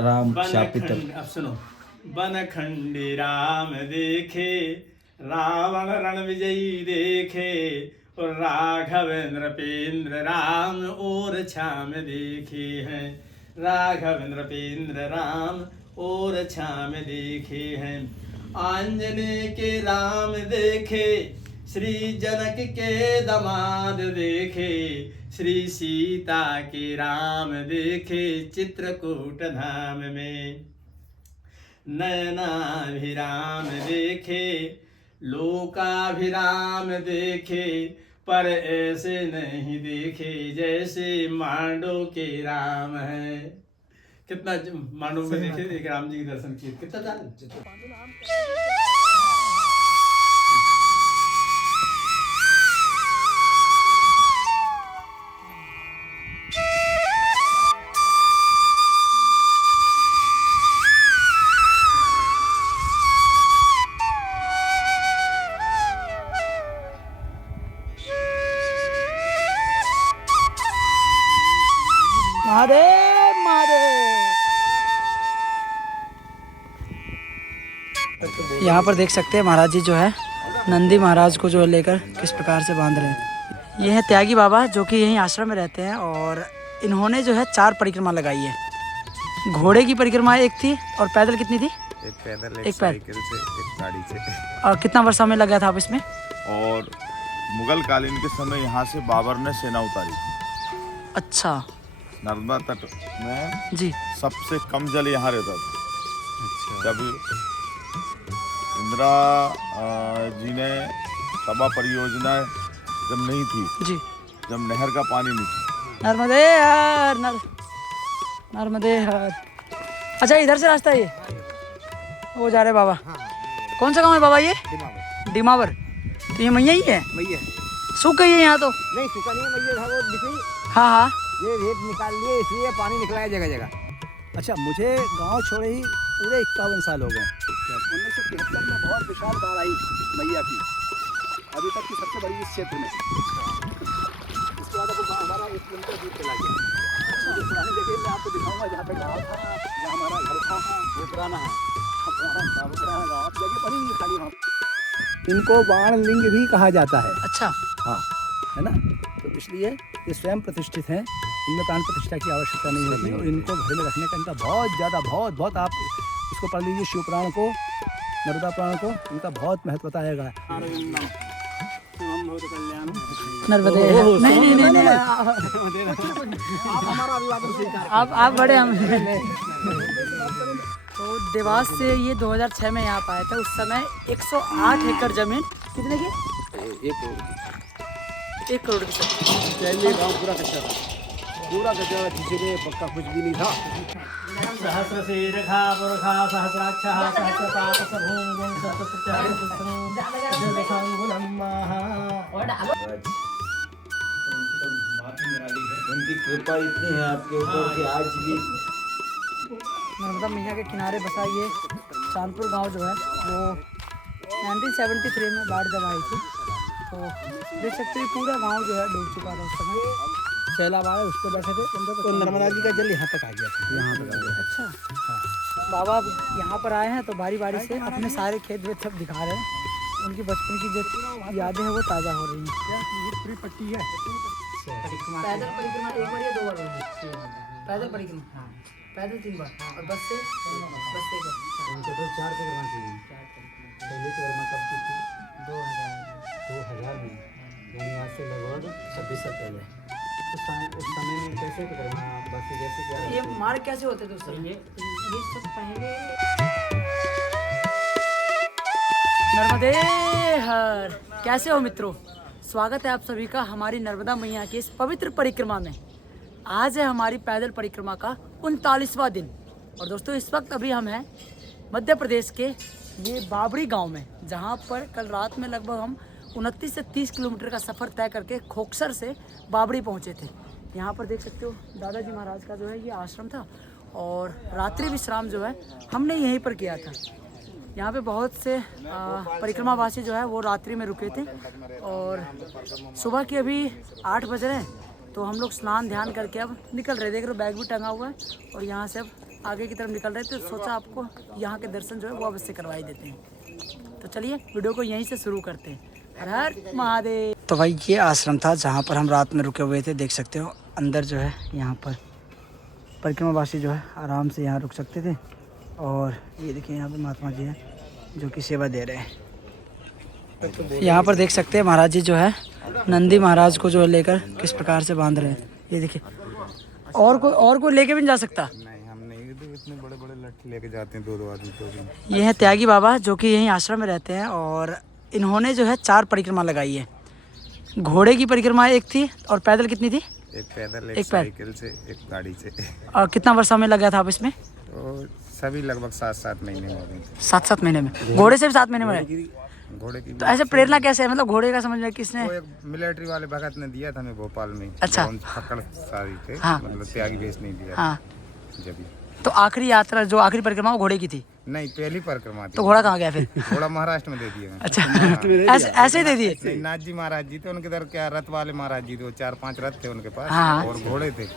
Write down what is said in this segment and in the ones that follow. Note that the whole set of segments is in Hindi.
राम शापित। अब सुनो। बनखंडी राम देखे, रावण रण विजयी देखे, और राघवेंद्र पेंद्र राम और छाम देखे हैं। राघवेंद्र पेंद्र राम और छाम देखे हैं। आंजने के राम देखे, श्री जनक के दमाद देखे, श्री सीता के राम देखे चित्रकूट धाम में। नयनाभिराम देखे, लोकाभिराम देखे, पर ऐसे नहीं देखे जैसे मांडो के राम है। कितना मांडो में देखे, एक राम जी के दर्शन किए, कितना जान। महादेव महादेव। यहाँ पर देख सकते हैं महाराज जी जो है नंदी महाराज को जो है लेकर किस प्रकार से बांध रहे हैं। ये है त्यागी बाबा जो कि यहीं आश्रम में रहते हैं और इन्होंने जो है 4 परिक्रमा लगाई है। घोड़े की परिक्रमा एक थी और पैदल कितनी थी? एक पैदल, एक साइकिल से, एक गाड़ी से। और कितना वर्ष समय लगा था आप इसमें? और मुगल कालीन के समय यहाँ से बाबर ने सेना उतारी थी। अच्छा नर्मदा तट में जी। सबसे कम जल यहाँ रहता था। जब इंदिरा जी ने तबा परियोजना जब नहीं थी जी, जब नहर का पानी नहीं था। नर्मदे हर नर्मदे हर। अच्छा इधर से रास्ता है ये, वो जा रहे बाबा। कौन सा गांव है बाबा ये? डिमावर। तो ये मैया ही है? मैया सूख गई है यहाँ तो? नहीं, सूखा नहीं है मैया, था वो दिखी। हाँ हाँ। ये रेत निकाल लिए इसलिए पानी निकला है जगह जगह। अच्छा, मुझे गांव छोड़े ही पूरे 51 साल हो गए। 1973 में बहुत विशाल बाढ़ आई मैया की, अभी तक की सबसे बड़ी इस क्षेत्र में। इसके बाद अब हमारा 1 किलोमीटर दूर चला गया। जो पुरानी जगह मैं आपको दिखाऊंगा जहाँ पे गाँव था, जहाँ हमारा घर था, वो पुराना है। पुराना गाँव जगह पड़ी नहीं खाली वहाँ। इनको बाण लिंग भी कहा जाता है। अच्छा हाँ, है ना। तो इसलिए ये स्वयं प्रतिष्ठित हैं, इनमें प्राण प्रतिष्ठा की आवश्यकता नहीं होती और इनको घर में रखने का इनका बहुत ज़्यादा बहुत आप इसको पढ़ लीजिए, शिव पुराण को, नर्मदा पुराण को, इनका बहुत महत्वता है। नर्मदे। नहीं नहीं नहीं, नहीं। आप बड़े हम। तो देवास से ये 2006 में यहाँ पाया था। उस समय 108 एकड़ जमीन कितने की? 1 करोड़ की। पहले गाँव पूरा कच्चा था, पूरा कच्चा था, किसी पक्का कुछ भी नहीं था। सहस्रशीर्षा पुरुषा सहस्राक्षः सहस्रपादसभूमिं उनकी कृपा इतनी है आपके ऊपर कि आज भी नर्मदा मैया के किनारे बसा ये चांदपुर गांव जो है वो 1973 में बाढ़ जब आई थी तो देख सकते हैं पूरा गांव जो है डूब चुका था। उस समय सैलाब आया, उस पर बैठे थे तो नर्मदा जी का जल यहाँ तक आ गया था, यहाँ तक आ गया। अच्छा हाँ। बाबा यहाँ पर आए हैं तो बारी बारी से अपने सारे खेत वेत सब दिखा रहे हैं। उनकी बचपन की जो यादें हैं वो ताज़ा हो रही हैं। ये पूरी पट्टी है। पैदल परिक्रमा 1 बार या 2 बार होगी? पैदल परिक्रमा पैदल 3 बार और बस से 1 बार। 4 परिक्रमा की पहले परिक्रमा कब की थी? 2000 में, यानी आज से लगभग 26 साल पहले। उस समय में कैसे परिक्रमा बस जैसे क्या ये मार्ग कैसे होते थे उस समय? ये सब पहले। नर्मदे हर। कैसे हो मित्रों? स्वागत है आप सभी का हमारी नर्मदा मैया की इस पवित्र परिक्रमा में। आज है हमारी पैदल परिक्रमा का 39वां दिन और दोस्तों इस वक्त अभी हम हैं मध्य प्रदेश के ये बाबरी गांव में, जहां पर कल रात में लगभग हम 29 से 30 किलोमीटर का सफ़र तय करके खोखसर से बाबरी पहुंचे थे। यहाँ पर देख सकते हो दादाजी महाराज का जो है ये आश्रम था और रात्रि विश्राम जो है हमने यहीं पर किया था। यहाँ पे बहुत से परिक्रमावासी जो है वो रात्रि में रुके थे और सुबह के अभी 8 बज रहे हैं तो हम लोग स्नान ध्यान करके अब निकल रहे। देख रहे हो बैग भी टंगा हुआ है और यहाँ से अब आगे की तरफ निकल रहे थे, तो सोचा आपको यहाँ के दर्शन जो है वो अवश्य करवाई देते हैं। तो चलिए वीडियो को यहीं से शुरू करते हैं। हर हर महादेव। तो भाई ये आश्रम था जहाँ पर हम रात में रुके हुए थे। देख सकते हो अंदर जो है यहाँ पर परिक्रमावासी जो है आराम से यहाँ रुक सकते थे। और ये देखिए यहाँ पर महात्मा जी हैं जो कि सेवा दे रहे हैं। यहाँ पर देख सकते हैं महाराज जी जो है नंदी महाराज को जो है लेकर किस प्रकार से बांध रहे हैं। ये देखिए और कोई लेके भी नहीं जा सकता। नहीं हम नहीं, तो इतने बड़े बड़े लट्ठे लेके जाते हैं 2-2 आदमी तो। ये है त्यागी बाबा जो कि यहीं आश्रम में रहते हैं और इन्होंने जो है 4 परिक्रमा लगाई है। घोड़े की परिक्रमा एक थी और पैदल कितनी थी? एक पैदल, एक साइकिल से, एक गाड़ी से। और कितना वर्ष समय लगा था आप इसमें? तो सभी लगभग 7-7 महीने हो गए थे। 7-7 महीने में। घोड़े से भी 7 महीने में? घोड़े की तो ऐसे प्रेरणा कैसे है, मतलब घोड़े का समझ में किसने? वो एक मिलिट्री वाले भगत ने दिया था हमें भोपाल में। अच्छा। जब हम पकड़ सारी थे, हाँ। मतलब त्यागी वेश नहीं दिया हाँ। जब ही। तो आखिरी यात्रा जो आखिरी परिक्रमा वो घोड़े की थी? नहीं, पहली परिक्रमा थी। तो घोड़ा कहाँ गया फिर? घोड़ा महाराष्ट्र में दे दिया मैंने। अच्छा ऐसे ही दे दिए? नहीं, नाथ जी महाराज जी थे, उनके इधर क्या रथ वाले महाराज जी थे, वो 4-5 रथ थे उनके पास। हाँ। और घोड़े थे।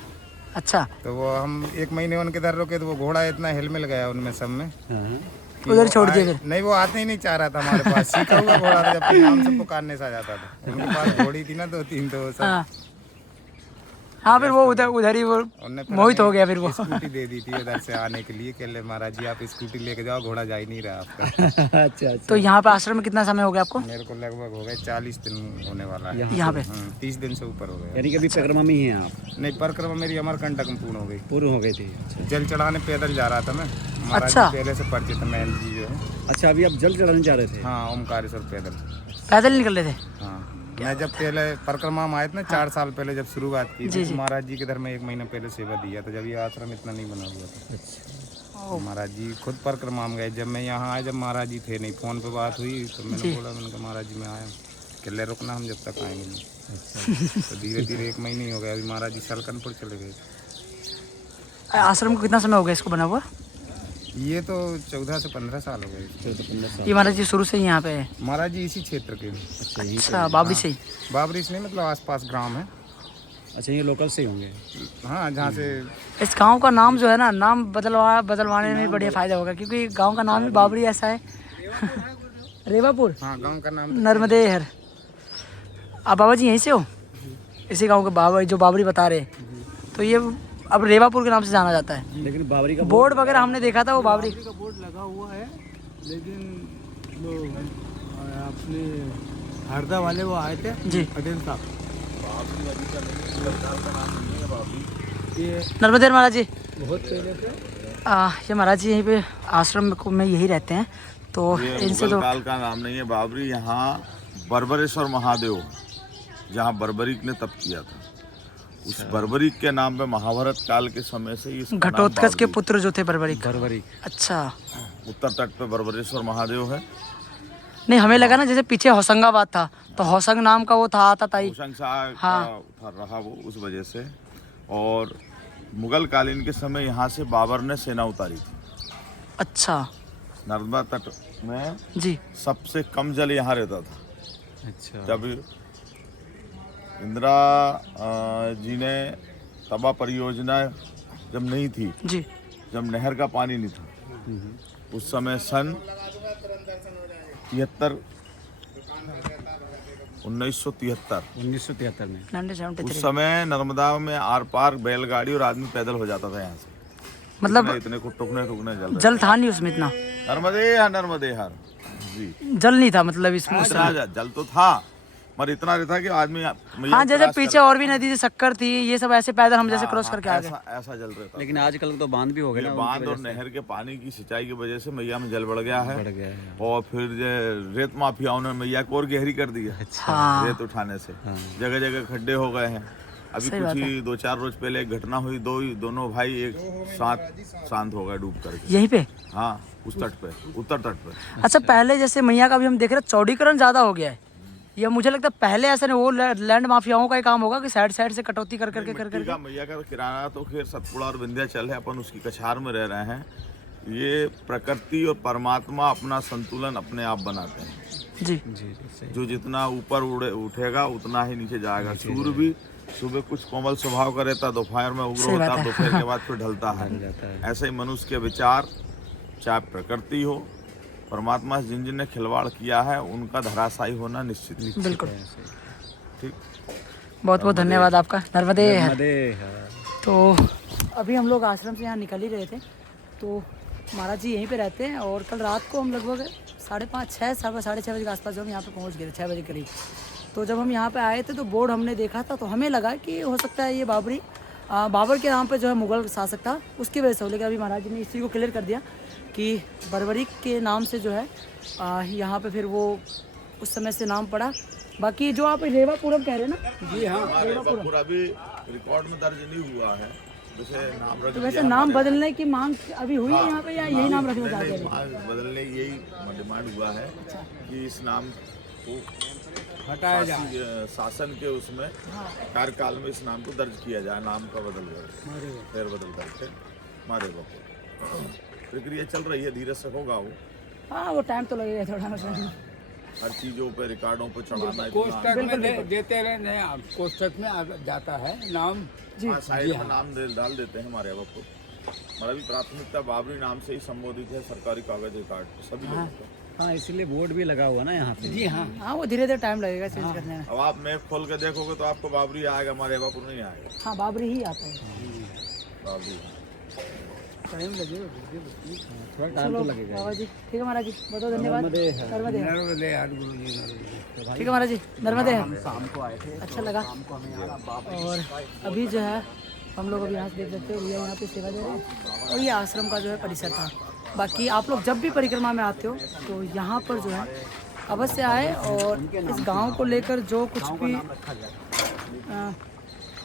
अच्छा। तो वो हम 1 महीने उनके इधर रुके तो वो घोड़ा इतना हिलमिल गया उनमें सब में कि उधर वो छोड़ दिया आए- फिर? नहीं, वो आते ही नहीं चाह रहा था हमारे पास। सीखा हुआ घोड़ा था, जब नाम से पुकारने से आ जाता था। उनके पास घोड़ी थी ना 2-3, तो सब हाँ हाँ फिर वो उधर ही वो उनने फिर मोहित हमें हो गया फिर वो। स्कूटी दे दी थी उधर से आने के लिए। कह ले महाराज जी आप स्कूटी लेके जाओ, घोड़ा जा ही नहीं रहा आपका। अच्छा तो यहाँ पे आश्रम में कितना समय हो गया आपको? मेरे को लगभग हो गए 40 दिन होने वाला है। यहाँ पे? 30 दिन से ऊपर हो गया। यानी कि अभी परिक्रमा में ही हैं आप? नहीं, परिक्रमा मेरी अमरकंटक में पूर्ण हो गई। पूर्ण हो गई थी? जल चढ़ाने पैदल जा रहा था मैं। महाराज अच्छा। जी पहले से परिचित महल जी जो है। अच्छा अभी आप जल चढ़ाने जा रहे थे? हाँ, ओमकारेश्वर पैदल। पैदल निकल रहे थे? हाँ, मैं जब पहले परिक्रमा में आए थे ना 4 साल पहले जब शुरुआत की जी, थी, जी। तो महाराज जी के घर में 1 महीना पहले सेवा दिया था, जब ये आश्रम इतना नहीं बना हुआ था। तो महाराज जी खुद परिक्रमा में गए। जब मैं यहाँ आया, जब महाराज जी थे नहीं, फोन पे बात हुई तो मैंने बोला, मैंने कहा महाराज जी मैं आया, कहले रुकना हम जब तक आएंगे नहीं। तो धीरे धीरे 1 महीने ही हो गया। अभी महाराज जी सलकनपुर चले गए। आश्रम को कितना समय हो गया इसको बना हुआ? ये तो 14 से 15 साल हो गए। 14-15 साल। ये महाराज जी शुरू से ही यहाँ पे है? महाराज जी इसी क्षेत्र के। अच्छा बाबरी से ही? बाबरी से नहीं, मतलब आसपास ग्राम है। अच्छा ये लोकल से ही होंगे? हाँ, जहाँ से इस गांव का नाम जो है ना, नाम बदलवाने में बढ़िया फायदा होगा क्योंकि गांव का नाम ही बाबरी ऐसा है। रेवापुर? हाँ, गांव का नाम नर्मदेहर। आप बाबा जी यहीं से हो? इसी गांव के बाबा जो बाबरी बता रहे? तो ये अब रेवापुर के नाम से जाना जाता है। लेकिन बाबरी का बोर्ड वगैरह हमने देखा था, वो बाबरी का बोर्ड लगा हुआ है, लेकिन वो अपने हरदा वाले वो आए थे जी। पटेल साहब। ये नर्मदेहर महाराज जी। बहुत पहले से ये महाराज जी यहीं पे आश्रम में यही रहते हैं। तो ये इनसे मुगल तो काल का नाम नहीं है बाबरी। यहाँ बर्बरेश्वर महादेव, जहाँ बर्बरीक ने तप किया था, उस बर्बरीक के नाम पे महाभारत काल के समय से इसका नाम घटोत्कच के बाबरी। पुत्र जो थे बर्बरीक। बर्बरी। अच्छा। उत्तर तट पे बर्बरेश्वर महादेव है। नहीं हमें लगा ना जैसे पीछे होशंगाबाद था तो होशंग नाम का वो था, आता था ही। भूषण शाह हाँ। का रहा वो उस वजह से। और मुगल कालीन के समय यहाँ से बाबर ने सेना उतारी थी। अच्छा नर्मदा तट में जी। सबसे कम जल यहाँ रहता था। अच्छा। जब इंदिरा जी ने तबा परियोजना जब नहीं थी, जी। जब नहर का पानी नहीं था, उस समय सन 1973 में 1973 उस समय नर्मदा में आर पार बैलगाड़ी और आदमी पैदल हो जाता था यहाँ से। मतलब इतने को टुकने टुकने जल रहे जल था नहीं उसमें इतना? नर्मदे हर जी। जल नहीं था मतलब इसमें उस समय? जल तो था मगर इतना रहता कि आदमी मैया हाँ जैसे क्रॉस पीछे और भी नदी थी, शक्कर थी, ये सब ऐसे पैदल हम जैसे क्रॉस करके आ गए। ऐसा जल रहता। लेकिन आजकल तो बांध भी हो गए ये ना, बांध और नहर के पानी की सिंचाई की वजह से मैया में जल बढ़ गया है। बढ़ गया है। और फिर रेत माफियाओं ने मैया को और गहरी कर दी है हाँ। रेत उठाने से। जगह जगह खड्डे हो गए हैं। अभी सही कुछ बात ही 2-4 रोज पहले एक घटना हुई, दोनों भाई एक साथ शांत हो गए डूब करके। यहीं पे? हाँ, उस तट पे, उत्तर तट पे। अच्छा पहले जैसे मैया का भी हम देख रहे हैं चौड़ीकरण ज्यादा हो गया है। ये मुझे लगता है पहले ऐसा नहीं, वो लैंड माफियाओं का ही काम होगा कि साइड साइड से कटौती कर करके कर मिट्टी का करके। मैया का किराना तो खैर सतपुड़ा और विंध्याचल है, अपन उसकी कछार में रह रहे हैं। ये प्रकृति और परमात्मा अपना संतुलन अपने आप बनाते हैं। जी। जी जी सही। जो जितना ऊपर उठेगा उतना ही नीचे जाएगा। सूर्य भी सुबह कुछ कोमल स्वभाव का रहता, दोपहर में उग्र होता, दोपहर के बाद फिर ढलता है। ऐसे ही मनुष्य के विचार, चाहे प्रकृति हो, परमात्मा से जिन जिन ने खिलवाड़ किया है उनका धराशायी होना निश्चित। बिल्कुल ठीक। बहुत बहुत धन्यवाद आपका। नर्मदे हर। नर्मदे तो अभी हम लोग आश्रम से यहाँ निकल ही रहे थे, तो महाराज जी यहीं पे रहते हैं और कल रात को हम लगभग 5:30 6 साढ़े 6 बजे के आसपास जब हम यहाँ पे पहुँच गए थे 6 बजे करीब। तो जब हम यहाँ पे आए थे तो बोर्ड हमने देखा था, तो हमें लगा कि हो सकता है ये बाबर के नाम पे जो है मुगल शासक था उसकी वजह से हो, लेकिन अभी महाराज जी ने इस चीज़ को क्लियर कर दिया कि बर्बरीक के नाम से जो है यहाँ पे फिर वो उस समय से नाम पड़ा। बाकी जो आप रेवापुरम कह रहे हैं ना, जी हाँ, रेवापुरम अभी रिकॉर्ड में दर्ज नहीं हुआ है, वैसे नाम रख तो वैसे नाम बदलने की मांग अभी हुई है यहाँ पे या यही नाम रखना चाहते हैं? बदलने यही डिमांड हुआ है कि इस नाम को हटाया जाए, शासन के उसमें कार्यकाल में इस नाम को दर्ज किया जाए, नाम का बदल फेर बदल करके मारे बापू। प्रक्रिया चल रही है, धीरे से होगा वो। हाँ वो टाइम तो लगेगा थोड़ा, मतलब हर चीजों पे रिकॉर्डों पे चढ़ाना कोष्टक में देते रहे, नहीं कोष्टक में आ जाता है नाम। साइड में नाम डाल देते हैं हमारे बापू। हमारा भी प्राथमिकता बाबरी नाम से ही संबोधित है सरकारी कागज रिकॉर्ड पे सभी लोगों को। हाँ, इसलिए बोर्ड भी लगा हुआ ना यहाँ पे। जी हाँ, हाँ वो धीरे धीरे टाइम लगेगा चेंज करने में। अब आप मैप खोल के देखोगे तो आपको बाबरी आएगा, हमारे बापू नहीं आएगा। हाँ बाबरी ही आता है। बाबरी टाइम लगेगा, थोड़ा टाइम तो लगेगा। बाबा जी ठीक है महाराज जी, बहुत बहुत धन्यवाद। नर्मदे हर। नर्मदे हर। नर्मदे हर गुरु जी, नर्मदे। ठीक है महाराज जी, नर्मदे हर। शाम को आए थे, अच्छा लगा। और अभी जो है हम लोग अभी यहाँ से देख सकते हो भैया यहाँ पे सेवा दे रहे हैं, और ये आश्रम का जो है परिसर था। बाकी आप लोग जब भी परिक्रमा में आते हो तो यहाँ पर जो है अवश्य आए, और इस गांव को लेकर जो कुछ भी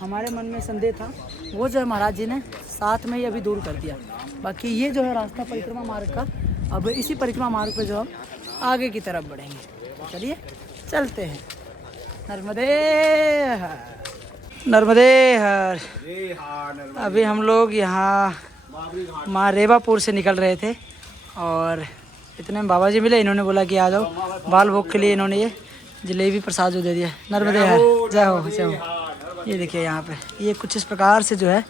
हमारे मन में संदेह था वो जो है महाराज जी ने साथ में ही अभी दूर कर दिया। बाकी ये जो है रास्ता परिक्रमा मार्ग का, अब इसी परिक्रमा मार्ग पे जो हम आगे की तरफ बढ़ेंगे। चलिए चलते हैं। नर्मदे हर, नर्मदे हर। अभी हम लोग यहाँ माँ रेवापुर से निकल रहे थे और इतने में बाबा जी मिले, इन्होंने बोला कि आ जाओ, बाल भोग के लिए इन्होंने ये जलेबी प्रसाद जो दे दिया। नर्मदे हर, जय हो जय हो। ये देखिए यहाँ पे ये कुछ इस प्रकार से जो है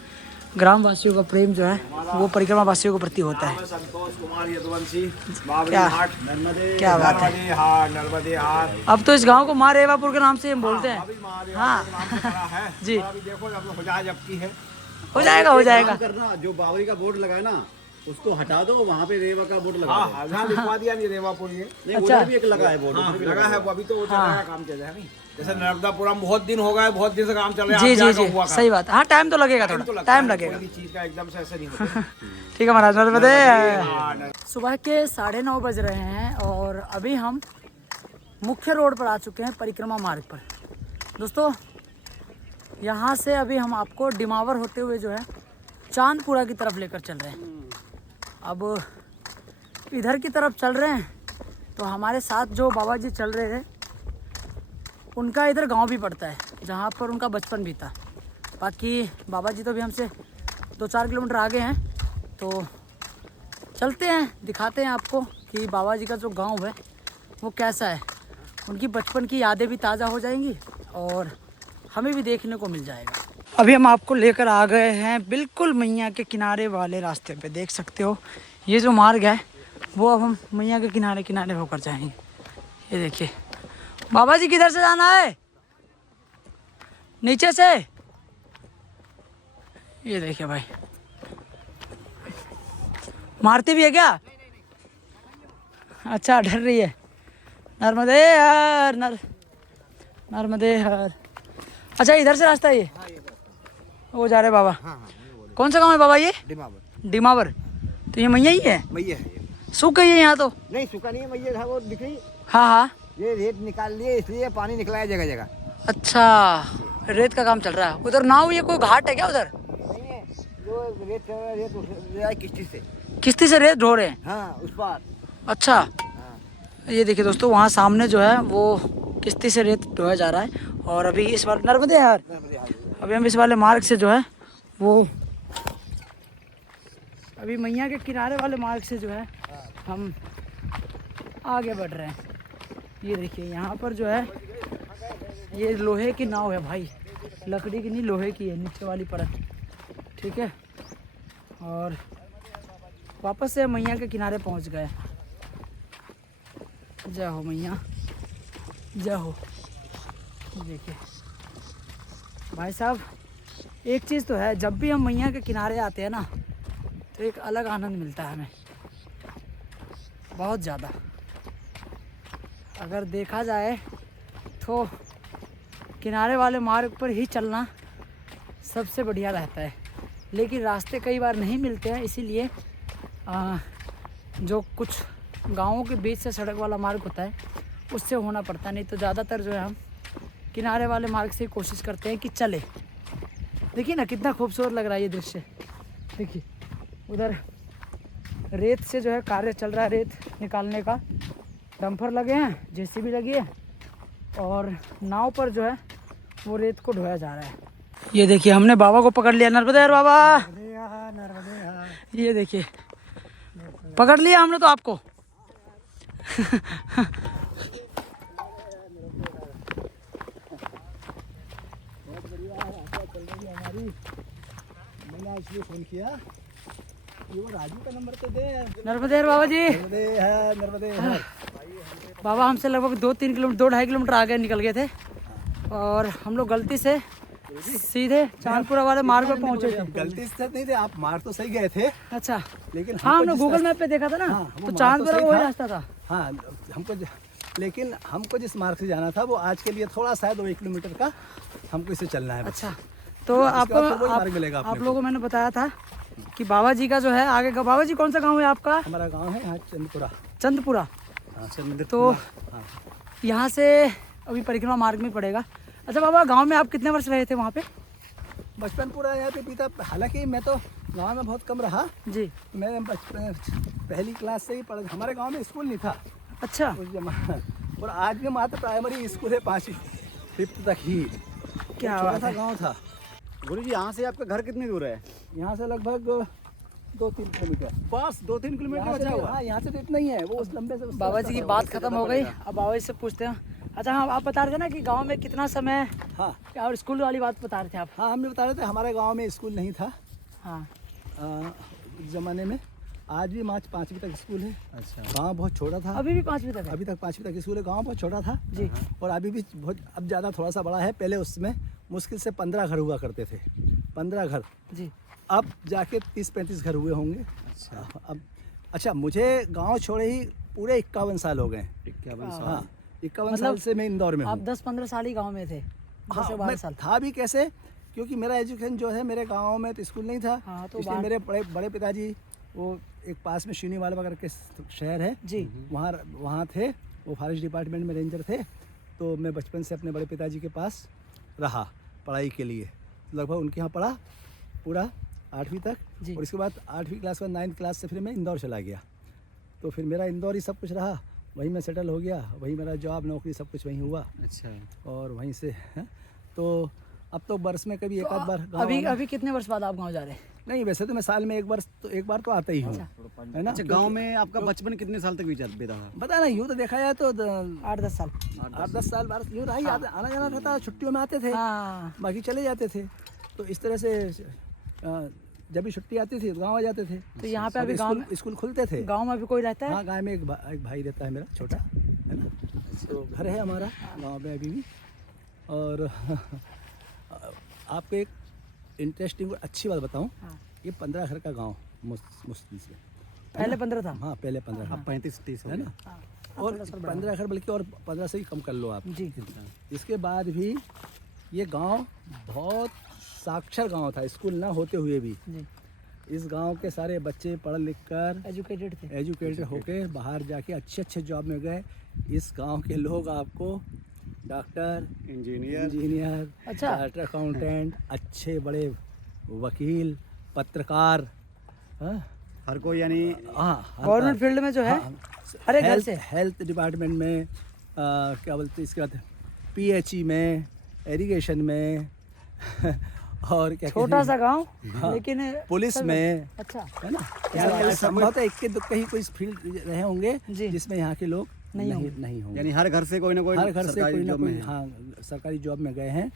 ग्राम वासियों का प्रेम जो है वो परिक्रमा वासियों के प्रति होता है। संतोष कुमार यदुवंशी, क्या बात है। नर्मदे हाट। अब तो इस गांव को माँ रेवापुर के नाम से हम बोलते हैं। हाँ जी, अभी देखो जब हो जाए, जब की है हो जाएगा हो जाएगा। करना, जो बावरी का बोर्ड लगा है ना उसको हटा दो, वहाँ पे रेवा का बोर्ड लगा दो। हाँ लिखवा दिया नहीं रेवापुर ये नहीं, उधर भी एक लगा है बोर्ड, उधर भी लगा है वो, अभी तो वो चल रहा है, काम चल रहा है नहीं। जैसे नर्मदापुरम बहुत दिन हो गए, बहुत दिन से काम चल रहा है। जी जी जी सही बात। हाँ टाइम तो लगेगा, थोड़ा टाइम लगेगा। कोई चीज का एकदम से ऐसे नहीं होता। ठीक है महाराज, नर्मदे। सुबह के 9:30 बज रहे हैं और अभी हम मुख्य रोड पर आ चुके हैं परिक्रमा मार्ग पर। दोस्तों यहाँ से अभी हम आपको डिमावर होते हुए जो है चांदपुरा की तरफ लेकर चल रहे हैं। अब इधर की तरफ चल रहे हैं तो हमारे साथ जो बाबा जी चल रहे थे उनका इधर गांव भी पड़ता है जहाँ पर उनका बचपन भी था। बाकी बाबा जी तो भी हमसे 2-4 किलोमीटर आगे हैं, तो चलते हैं दिखाते हैं आपको कि बाबा जी का जो गांव है वो कैसा है। उनकी बचपन की यादें भी ताज़ा हो जाएंगी और हमें भी देखने को मिल जाएगा। अभी हम आपको लेकर आ गए हैं बिल्कुल मैया के किनारे वाले रास्ते पे। देख सकते हो ये जो मार्ग है वो अब हम मैया के किनारे किनारे होकर जाएंगे। ये देखिए बाबा जी किधर से जाना है, नीचे से। ये देखिए भाई, मारती भी है क्या? अच्छा डर रही है। नर्मदे हर, नर्मदे हर। अच्छा इधर से रास्ता है ये, वो जा रहे बाबा। कौन सा गांव है बाबा ये? डिमावर। तो ये मैया ही है? मैया है ये। सूख गई है यहाँ तो? नहीं सूखा नहीं है, मैया वो दिख रही। हाँ हाँ ये रेत निकाल लिए इसलिए पानी निकला है जगह जगह। अच्छा रेत का काम चल रहा है उधर। नाव ये कोई घाट है क्या उधर? नहीं है, जो रेत चल रहा है, रेत ले आए किश्ती से। किश्ती से रेत ढो रहे हैं? हाँ उस पार। अच्छा ये देखिए दोस्तों वहाँ सामने जो है वो किश्ती से रेत ढोया जा रहा है। और अभी इस बार नर्मदे हर, अभी हम इस वाले मार्ग से जो है वो अभी मैया के किनारे वाले मार्ग से जो है हम आगे बढ़ रहे हैं। ये देखिए यहाँ पर जो है ये लोहे की नाव है भाई, लकड़ी की नहीं, लोहे की है नीचे वाली परत। ठीक है, और वापस से मैया के किनारे पहुंच गए। जय हो मैया, जय हो। देखिए भाई साहब, एक चीज़ तो है, जब भी हम मैया के किनारे आते हैं ना तो एक अलग आनंद मिलता है हमें, बहुत ज़्यादा। अगर देखा जाए तो किनारे वाले मार्ग पर ही चलना सबसे बढ़िया रहता है, लेकिन रास्ते कई बार नहीं मिलते हैं, इसीलिए जो कुछ गाँवों के बीच से सड़क वाला मार्ग होता है उससे होना पड़ता, नहीं तो ज़्यादातर जो है हम किनारे वाले मार्ग से कोशिश करते हैं कि चले। देखिए ना कितना खूबसूरत लग रहा है ये दृश्य। देखिए उधर रेत से जो है कार्य चल रहा है, रेत निकालने का। डंपर लगे हैं, जेसीबी लगी है, और नाव पर जो है वो रेत को ढोया जा रहा है। ये देखिए हमने बाबा को पकड़ लिया, नर्मदे हर बाबा। ये देखिए पकड़ लिया हमने तो आपको। मैंने इसलिए फोन किया, ये वो राजू का नंबर तो दे। नर्मदे हर बाबा जी। नर्मदे है, नर्मदे है। बाबा हमसे लगभग 2-3 किलोमीटर, 2-2.5 किलोमीटर आगे निकल गए थे, और हम लोग गलती से सीधे चांदपुरा वाले मार्ग पर पहुंचे थे। गलती से नहीं थे आप, मार तो सही गए थे, अच्छा, लेकिन हाँ हमने गूगल मैप पे देखा था ना, तो चांदपुरा वही रास्ता था। हाँ लेकिन हमको जिस मार्ग से जाना था वो आज के लिए थोड़ा सा 2 किलोमीटर का हमको इसे चलना है। अच्छा, तो आपको आप लोगों को मैंने बताया था कि बाबा जी का जो है आगे का, बाबा जी कौन सा गांव है आपका? हमारा गांव है यहाँ चंदपुरा। चंदपुरा। तो यहाँ से अभी परिक्रमा मार्ग में पड़ेगा। अच्छा बाबा, गांव में आप कितने वर्ष रहे थे वहाँ पे? बचपन पूरा यहाँ पे बीता, हालांकि मैं तो गांव में बहुत कम रहा जी। मैं बचपन पहली क्लास से ही पढ़ा, हमारे गांव में स्कूल नहीं था अच्छा, उस जमाना, और आज भी मात्र प्राइमरी स्कूल है 5वीं 5th तक ही। क्या छोटा बात सा है। गाँव था। गुरुजी यहाँ से आपका घर कितनी दूर है? यहाँ से लगभग 2-3 किलोमीटर। पास 2-3 किलोमीटर यहाँ बचा से, हुआ। हाँ यहाँ से तो इतना ही है, वो उस लंबे से उस बाबा जी की बात खत्म हो गई, अब बाबा जी से पूछते हैं। अच्छा हाँ, आप बता रहे थे ना कि गांव में कितना समय, हाँ और स्कूल वाली बात बता रहे थे आप। हाँ, हम भी बता रहे थे हमारे गांव में स्कूल नहीं था हाँ उस ज़माने में। आज भी 5वीं तक स्कूल है। अच्छा, गांव बहुत छोटा था, अभी भी 5वीं तक है? अभी तक 5वीं तक स्कूल है। गांव बहुत छोटा था जी। और अभी भी बहुत, अब ज़्यादा थोड़ा सा बड़ा है। पहले उसमें मुश्किल से 15 घर हुआ करते थे, 15 घर। जी। अब जाके 30-35 घर हुए होंगे। अच्छा। अब अच्छा, मुझे गांव छोड़े ही पूरे 51 साल हो गए। 51 साल। हाँ, 51 मतलब साल से मैं इंदौर में आप हूँ। 10-15 साल ही गांव में थे? 10 से 12 मैं साल। था भी कैसे, क्योंकि मेरा एजुकेशन जो है मेरे गांव में तो स्कूल नहीं था। हाँ, तो इसलिए मेरे बड़े पिताजी वो एक पास में शीनीवाला वगैरह के शहर है जी, वहाँ थे, वो फॉरेस्ट डिपार्टमेंट में रेंजर थे। तो मैं बचपन से अपने बड़े पिताजी के पास रहा पढ़ाई के लिए, लगभग उनके यहाँ पढ़ा पूरा 8वीं तक। जी। और इसके बाद 8वीं क्लास के बाद 9th क्लास से फिर मैं इंदौर चला गया। तो फिर मेरा इंदौर ही सब कुछ रहा, वहीं मैं सेटल हो गया, वहीं मेरा जॉब नौकरी सब कुछ वहीं हुआ। अच्छा, और वहीं से है। तो अब तो वर्ष में कभी एक आध बार गाँव अभी आना। अभी कितने वर्ष बाद आप गांव जा रहे हैं? नहीं, वैसे तो मैं साल में एक बार तो आता ही हूँ, है ना। अच्छा, गांव में आपका बचपन कितने साल तक बीता था? पता नहीं, यूँ तो देखा जाए तो 8-10 साल। 8-10 साल बाद यूँ रहा ही, आना जाना रहता, छुट्टियों में आते थे, हाँ बाकी चले जाते थे। तो इस तरह से जब भी छुट्टी आती थी तो गाँव आ जाते थे। तो यहाँ पे अभी अब गांव में, स्कूल खुलते थे। गांव में अभी कोई रहता है? हाँ, गाँव में एक भाई रहता है मेरा छोटा, है ना। तो घर है हमारा गाँव में अभी भी। और आपको एक इंटरेस्टिंग और अच्छी बात बताऊँ, हाँ। ये 15 घर का गाँव मुश्किल से, पहले 15 था? हाँ पहले 15 अब 35-30 है ना। हाँ, और 15 घर, बल्कि और 15 से ही कम कर लो आप। जी। इसके बाद भी ये गांव बहुत साक्षर गांव था, स्कूल ना होते हुए भी। जी। इस गांव के सारे बच्चे पढ़ लिख कर एजुकेटेड थे? एजुकेटेड होके बाहर जाके अच्छे जॉब में गए। इस गांव के लोग आपको डॉक्टर, इंजीनियर, अच्छा। चार्टर अकाउंटेंट, अच्छे बड़े वकील, पत्रकार, हाँ हर कोई, यानी हाँ, गवर्नमेंट फील्ड में जो है, अरे घर से हेल्थ डिपार्टमेंट में, क्या बोलते हैं इसके बाद, PHE में, इरिगेशन में और क्या छोटा सा गांव, हाँ, लेकिन पुलिस सब- में, अच्छा है ना। संभवतः इक्के दुक्के ही कोई फील्ड रहे होंगे जी। जिसमें यहाँ के लोग नहीं नहीं होंगे। यानी हर घर से कोई ना कोई हर घर से सरकारी कोई ना जॉब कोई, में है। हाँ, सरकारी जॉब में गए हैं।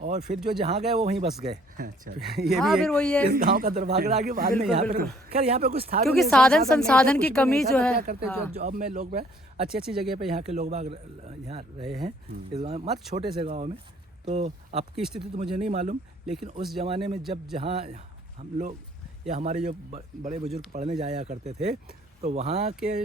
और फिर जो जहाँ गए वो वहीं बस गए। अच्छा। ये हाँ, भी फिर वही है। इस गांव का दुर्भाग्य रहा कि बाद में यहाँ पे खैर यहाँ पे कुछ था भी क्योंकि नहीं, साधन नहीं थे, संसाधन की कुछ भी कमी नहीं था, जो तो है। क्या करते जो जॉब में लोग अच्छी अच्छी जगह पे यहाँ के लोग बाग यहाँ रहे हैं इस गाँव मत छोटे से गाँव में। तो अब की स्थिति तो मुझे नहीं मालूम, लेकिन उस ज़माने में जब जहाँ हम लोग या हमारे जो बड़े बुजुर्ग पढ़ने जाया करते थे तो वहाँ के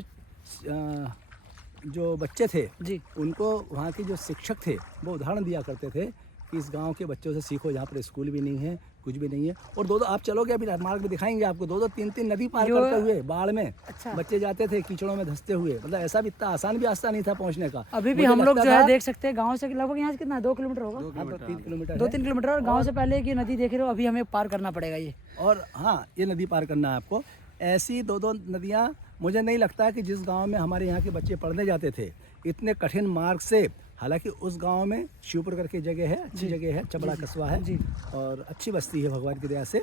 जो बच्चे थे जी। उनको वहाँ के जो शिक्षक थे वो उदाहरण दिया करते थे कि इस गांव के बच्चों से सीखो, जहाँ पर स्कूल भी नहीं है, कुछ भी नहीं है। और दो आप चलोगे अभी मार्ग में दिखाएंगे आपको, 2-2 3-3 नदी पार करते हुए बाढ़ में अच्छा। बच्चे जाते थे कीचड़ों में धंसते हुए। मतलब ऐसा भी इतना आसान भी रास्ता नहीं था पहुँचने का। अभी भी मुझे हम लोग लगता जो है था- देख सकते हैं गांव से लगभग यहाँ से कितना 2 किलोमीटर होगा, हाँ, तो 3 किलोमीटर 2-3 किलोमीटर। और गांव से पहले की नदी देख रहे हो, अभी हमें पार करना पड़ेगा ये। और हाँ, ये नदी पार करना है आपको। ऐसी 2-2 नदियाँ मुझे नहीं लगता कि जिस गांव में हमारे यहाँ के बच्चे पढ़ने जाते थे इतने कठिन मार्ग से, हालांकि उस गांव में शिवपुर करके जगह है, अच्छी जगह है, चबड़ा कस्बा है जी। और अच्छी बस्ती है भगवान की दया से,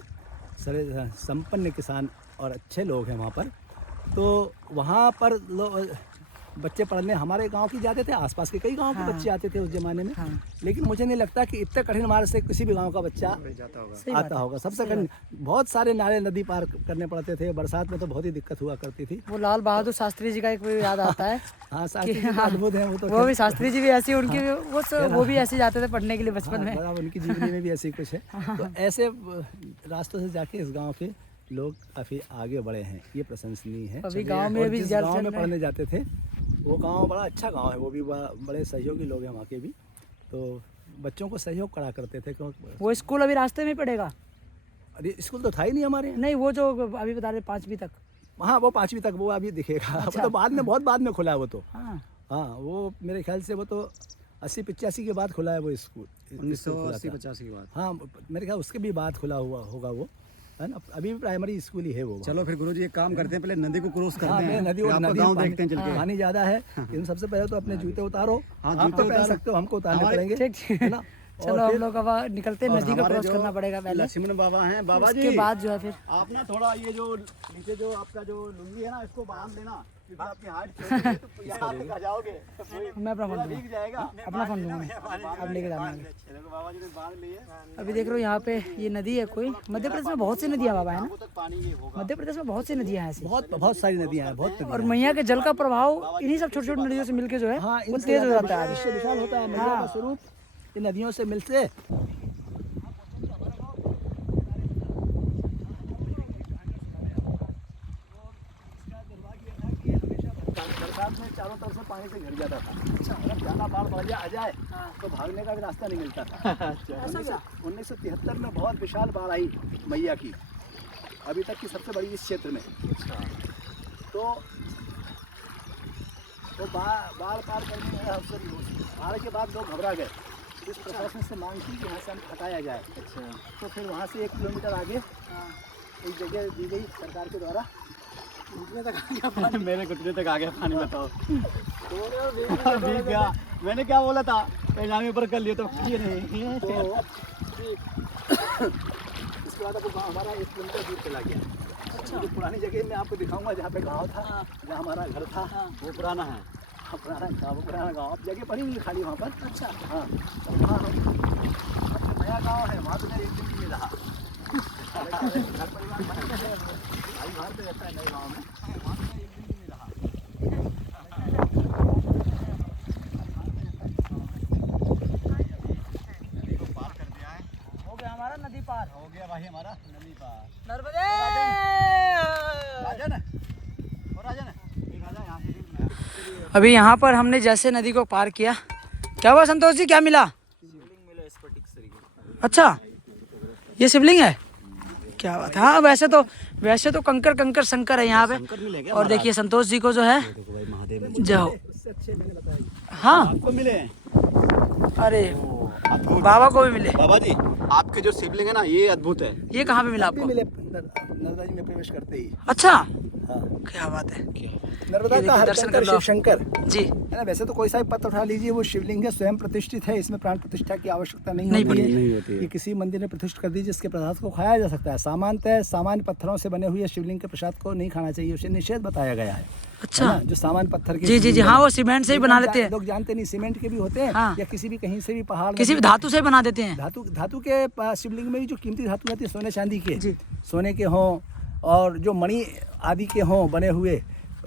सारे संपन्न किसान और अच्छे लोग हैं वहाँ पर। तो वहाँ पर बच्चे पढ़ने हमारे गांव की जाते थे, आसपास के कई गांव के बच्चे आते थे उस जमाने में। लेकिन मुझे नहीं लगता कि इतने कठिन मार्ग से किसी भी गांव का बच्चा आता होगा। सबसे कठिन बहुत सारे नाले नदी पार करने पड़ते थे, बरसात में तो बहुत ही दिक्कत हुआ करती थी। वो लाल बहादुर शास्त्री जी का एक याद आता है। हाँ, शास्त्री जी तो अद्भुत हैं वो तो। वो भी शास्त्री जी भी ऐसी, उनकी वो भी ऐसे जाते थे पढ़ने के लिए बचपन में। हाँ, उनकी जीवनी में भी ऐसी कुछ है। तो ऐसे रास्तों से जाके इस गांव के लोग काफ़ी आगे बढ़े हैं, ये प्रशंसनीय है। अभी गांव में और भी जिस गांव में पढ़ने जाते थे वो गांव बड़ा अच्छा गांव है, वो भी बड़े सहयोगी लोग हैं वहाँ के भी। तो बच्चों को सहयोग करा करते थे। क्योंकि वो स्कूल अभी रास्ते में पड़ेगा। अरे स्कूल तो था ही नहीं हमारे यहाँ। नहीं, वो जो अभी बता रहे 5वीं तक। हाँ, वो 5वीं तक वो अभी दिखेगा। वो तो बाद में, बहुत बाद में खुला है वो तो। हाँ, हाँ, वो मेरे ख्याल से वो तो 80-85 के बाद खुला है वो स्कूल। 1980-85 के बाद। हाँ, मेरे ख्याल उसके भी बाद खुला हुआ होगा वो, है ना। अभी भी प्राइमरी स्कूल ही है वो। चलो फिर गुरुजी एक काम करते हैं, पहले नदी को क्रॉस हाँ, करते हैं, नदी फिर और आपका नदी गांव पानी- देखते हैं चल के। पानी ज्यादा है, लेकिन सबसे पहले तो अपने जूते उतारो। हाँ, आप जूते तो पहन उतारो। सकते हो, हमको उतारने हमारे- पड़ेंगे, ठीक है ना। चलो और हम फिर लोग अब निकलते हैं, और नदी को हमारे क्रॉस जो करना पड़ेगा पहले। लक्ष्मण बाबा हैं, बाबा जी उसके बाद जो है फिर आप ना थोड़ा ये जो नीचे जो आपका जो लुंगी है ना इसको बांध लेना, क्योंकि आपकी हाइट छोटी है तो यहाँ तक आ जाओगे तो मैं अपना फोन भीग जाएगा। अपना फोन दूंगा, अब लेके जाना आगे। देखो बाबा जी ने बांध लिए, अभी देख रहे हो यहाँ पे ये नदी है कोई। मध्य प्रदेश में बहुत सी नदियाँ बाबा है ना, वो तक पानी ये होगा। मध्य प्रदेश में बहुत सी नदियाँ हैं ऐसी। बहुत सारी नदियाँ हैं, बहुत नदियाँ और हैं। मैया के जल का प्रभाव इन्हीं सब छोटी छोटी नदियों से मिलके जो है हाँ, वो इनसे तेज हो ज़्यादा जाता है। दृश्य विशाल होता है मैया का स्वरूप इन नदियों से मिलते। बरसात में चारों तरफ से पानी से घिर जाता था। अगर ज़्यादा बाढ़ बढ़ आ जाए तो भागने का भी रास्ता नहीं मिलता था। 1973 में बहुत विशाल बाढ़ आई मैया की, अभी तक की सबसे बड़ी इस क्षेत्र में। तो बाढ़ पार करने में अवसर नहीं हुई। बाढ़ के बाद लोग घबरा गए, इस प्रशासन से मांग की कि यहाँ से हम हटाया जाए। तो फिर वहाँ से 1 किलोमीटर आगे एक जगह दी गई सरकार के द्वारा। मेरे घुटने तक आ गया पानी, बताओ। भीग गया। मैंने क्या बोला था, पैजामे ऊपर कर लिया तो ये नहीं। तो इसके बाद आपको हमारा 1 किलोमीटर दूर चला गया। अच्छा, जो पुरानी जगह मैं आपको दिखाऊंगा जहाँ पे गांव था, जहाँ हमारा घर था, वो पुराना है। हाँ, पुराना गाँव अब जगह पड़ी हुई है खाली वहाँ पर। अच्छा, हाँ, तो वहाँ अब नया गाँव है, वहाँ तो मैं 1 दिन भी नहीं रहा। घर परिवार बना है, भाई बाहर पे रहता है नए गाँव में, वहाँ तो मैं 1 दिन भी नहीं रहा। पार कर दिया है, हो गया हमारा नदी पार। हो गया भाई हमारा नदी पार। नर्मदे राजन और राजन एक राजा यहाँ से अभी यहाँ पर हमने जैसे नदी को पार किया, क्या हुआ संतोष जी, क्या मिला? अच्छा, ये शिवलिंग है, क्या बात है। हाँ, वैसे तो कंकर शंकर है यहाँ पे। और देखिए संतोष जी को जो है जो हाँ आपको मिले हैं। अरे बाबा को भी मिले। बाबा जी आपके जो शिवलिंग है ना ये अद्भुत है। ये कहाँ पे मिला आपको? मिले नर्मदा जी में प्रवेश करते ही। अच्छा, क्या बात है। नर्मदा ये का देखिए, दर्शन हरशंकर कर लो शिव शंकर जी। है ना। वैसे तो कोई सा भी पत्थर उठा लीजिए, वो शिवलिंग है, स्वयं प्रतिष्ठित है, इसमें प्राण प्रतिष्ठा की आवश्यकता नहीं होती है। ये किसी मंदिर में प्रतिष्ठित कर दीजिए, इसके प्रसाद को खाया जा सकता है। सामान्यतः सामान्य पत्थरों से बने हुए शिवलिंग के प्रसाद को नहीं खाना चाहिए, उसे निषेध बताया गया है। अच्छा। है ना? जो सामान्य पत्थर के जी जी जी, हाँ वो सीमेंट से ही बना लेते हैं। लोग जानते नहीं, सीमेंट के भी होते हैं हाँ। या किसी भी कहीं से भी पहाड़ किसी भी धातु से बना देते हैं। धातु के शिवलिंग में भी जो कीमती धातु रहती है, सोने चांदी के, जी। सोने के हों और जो मणि आदि के हों बने हुए,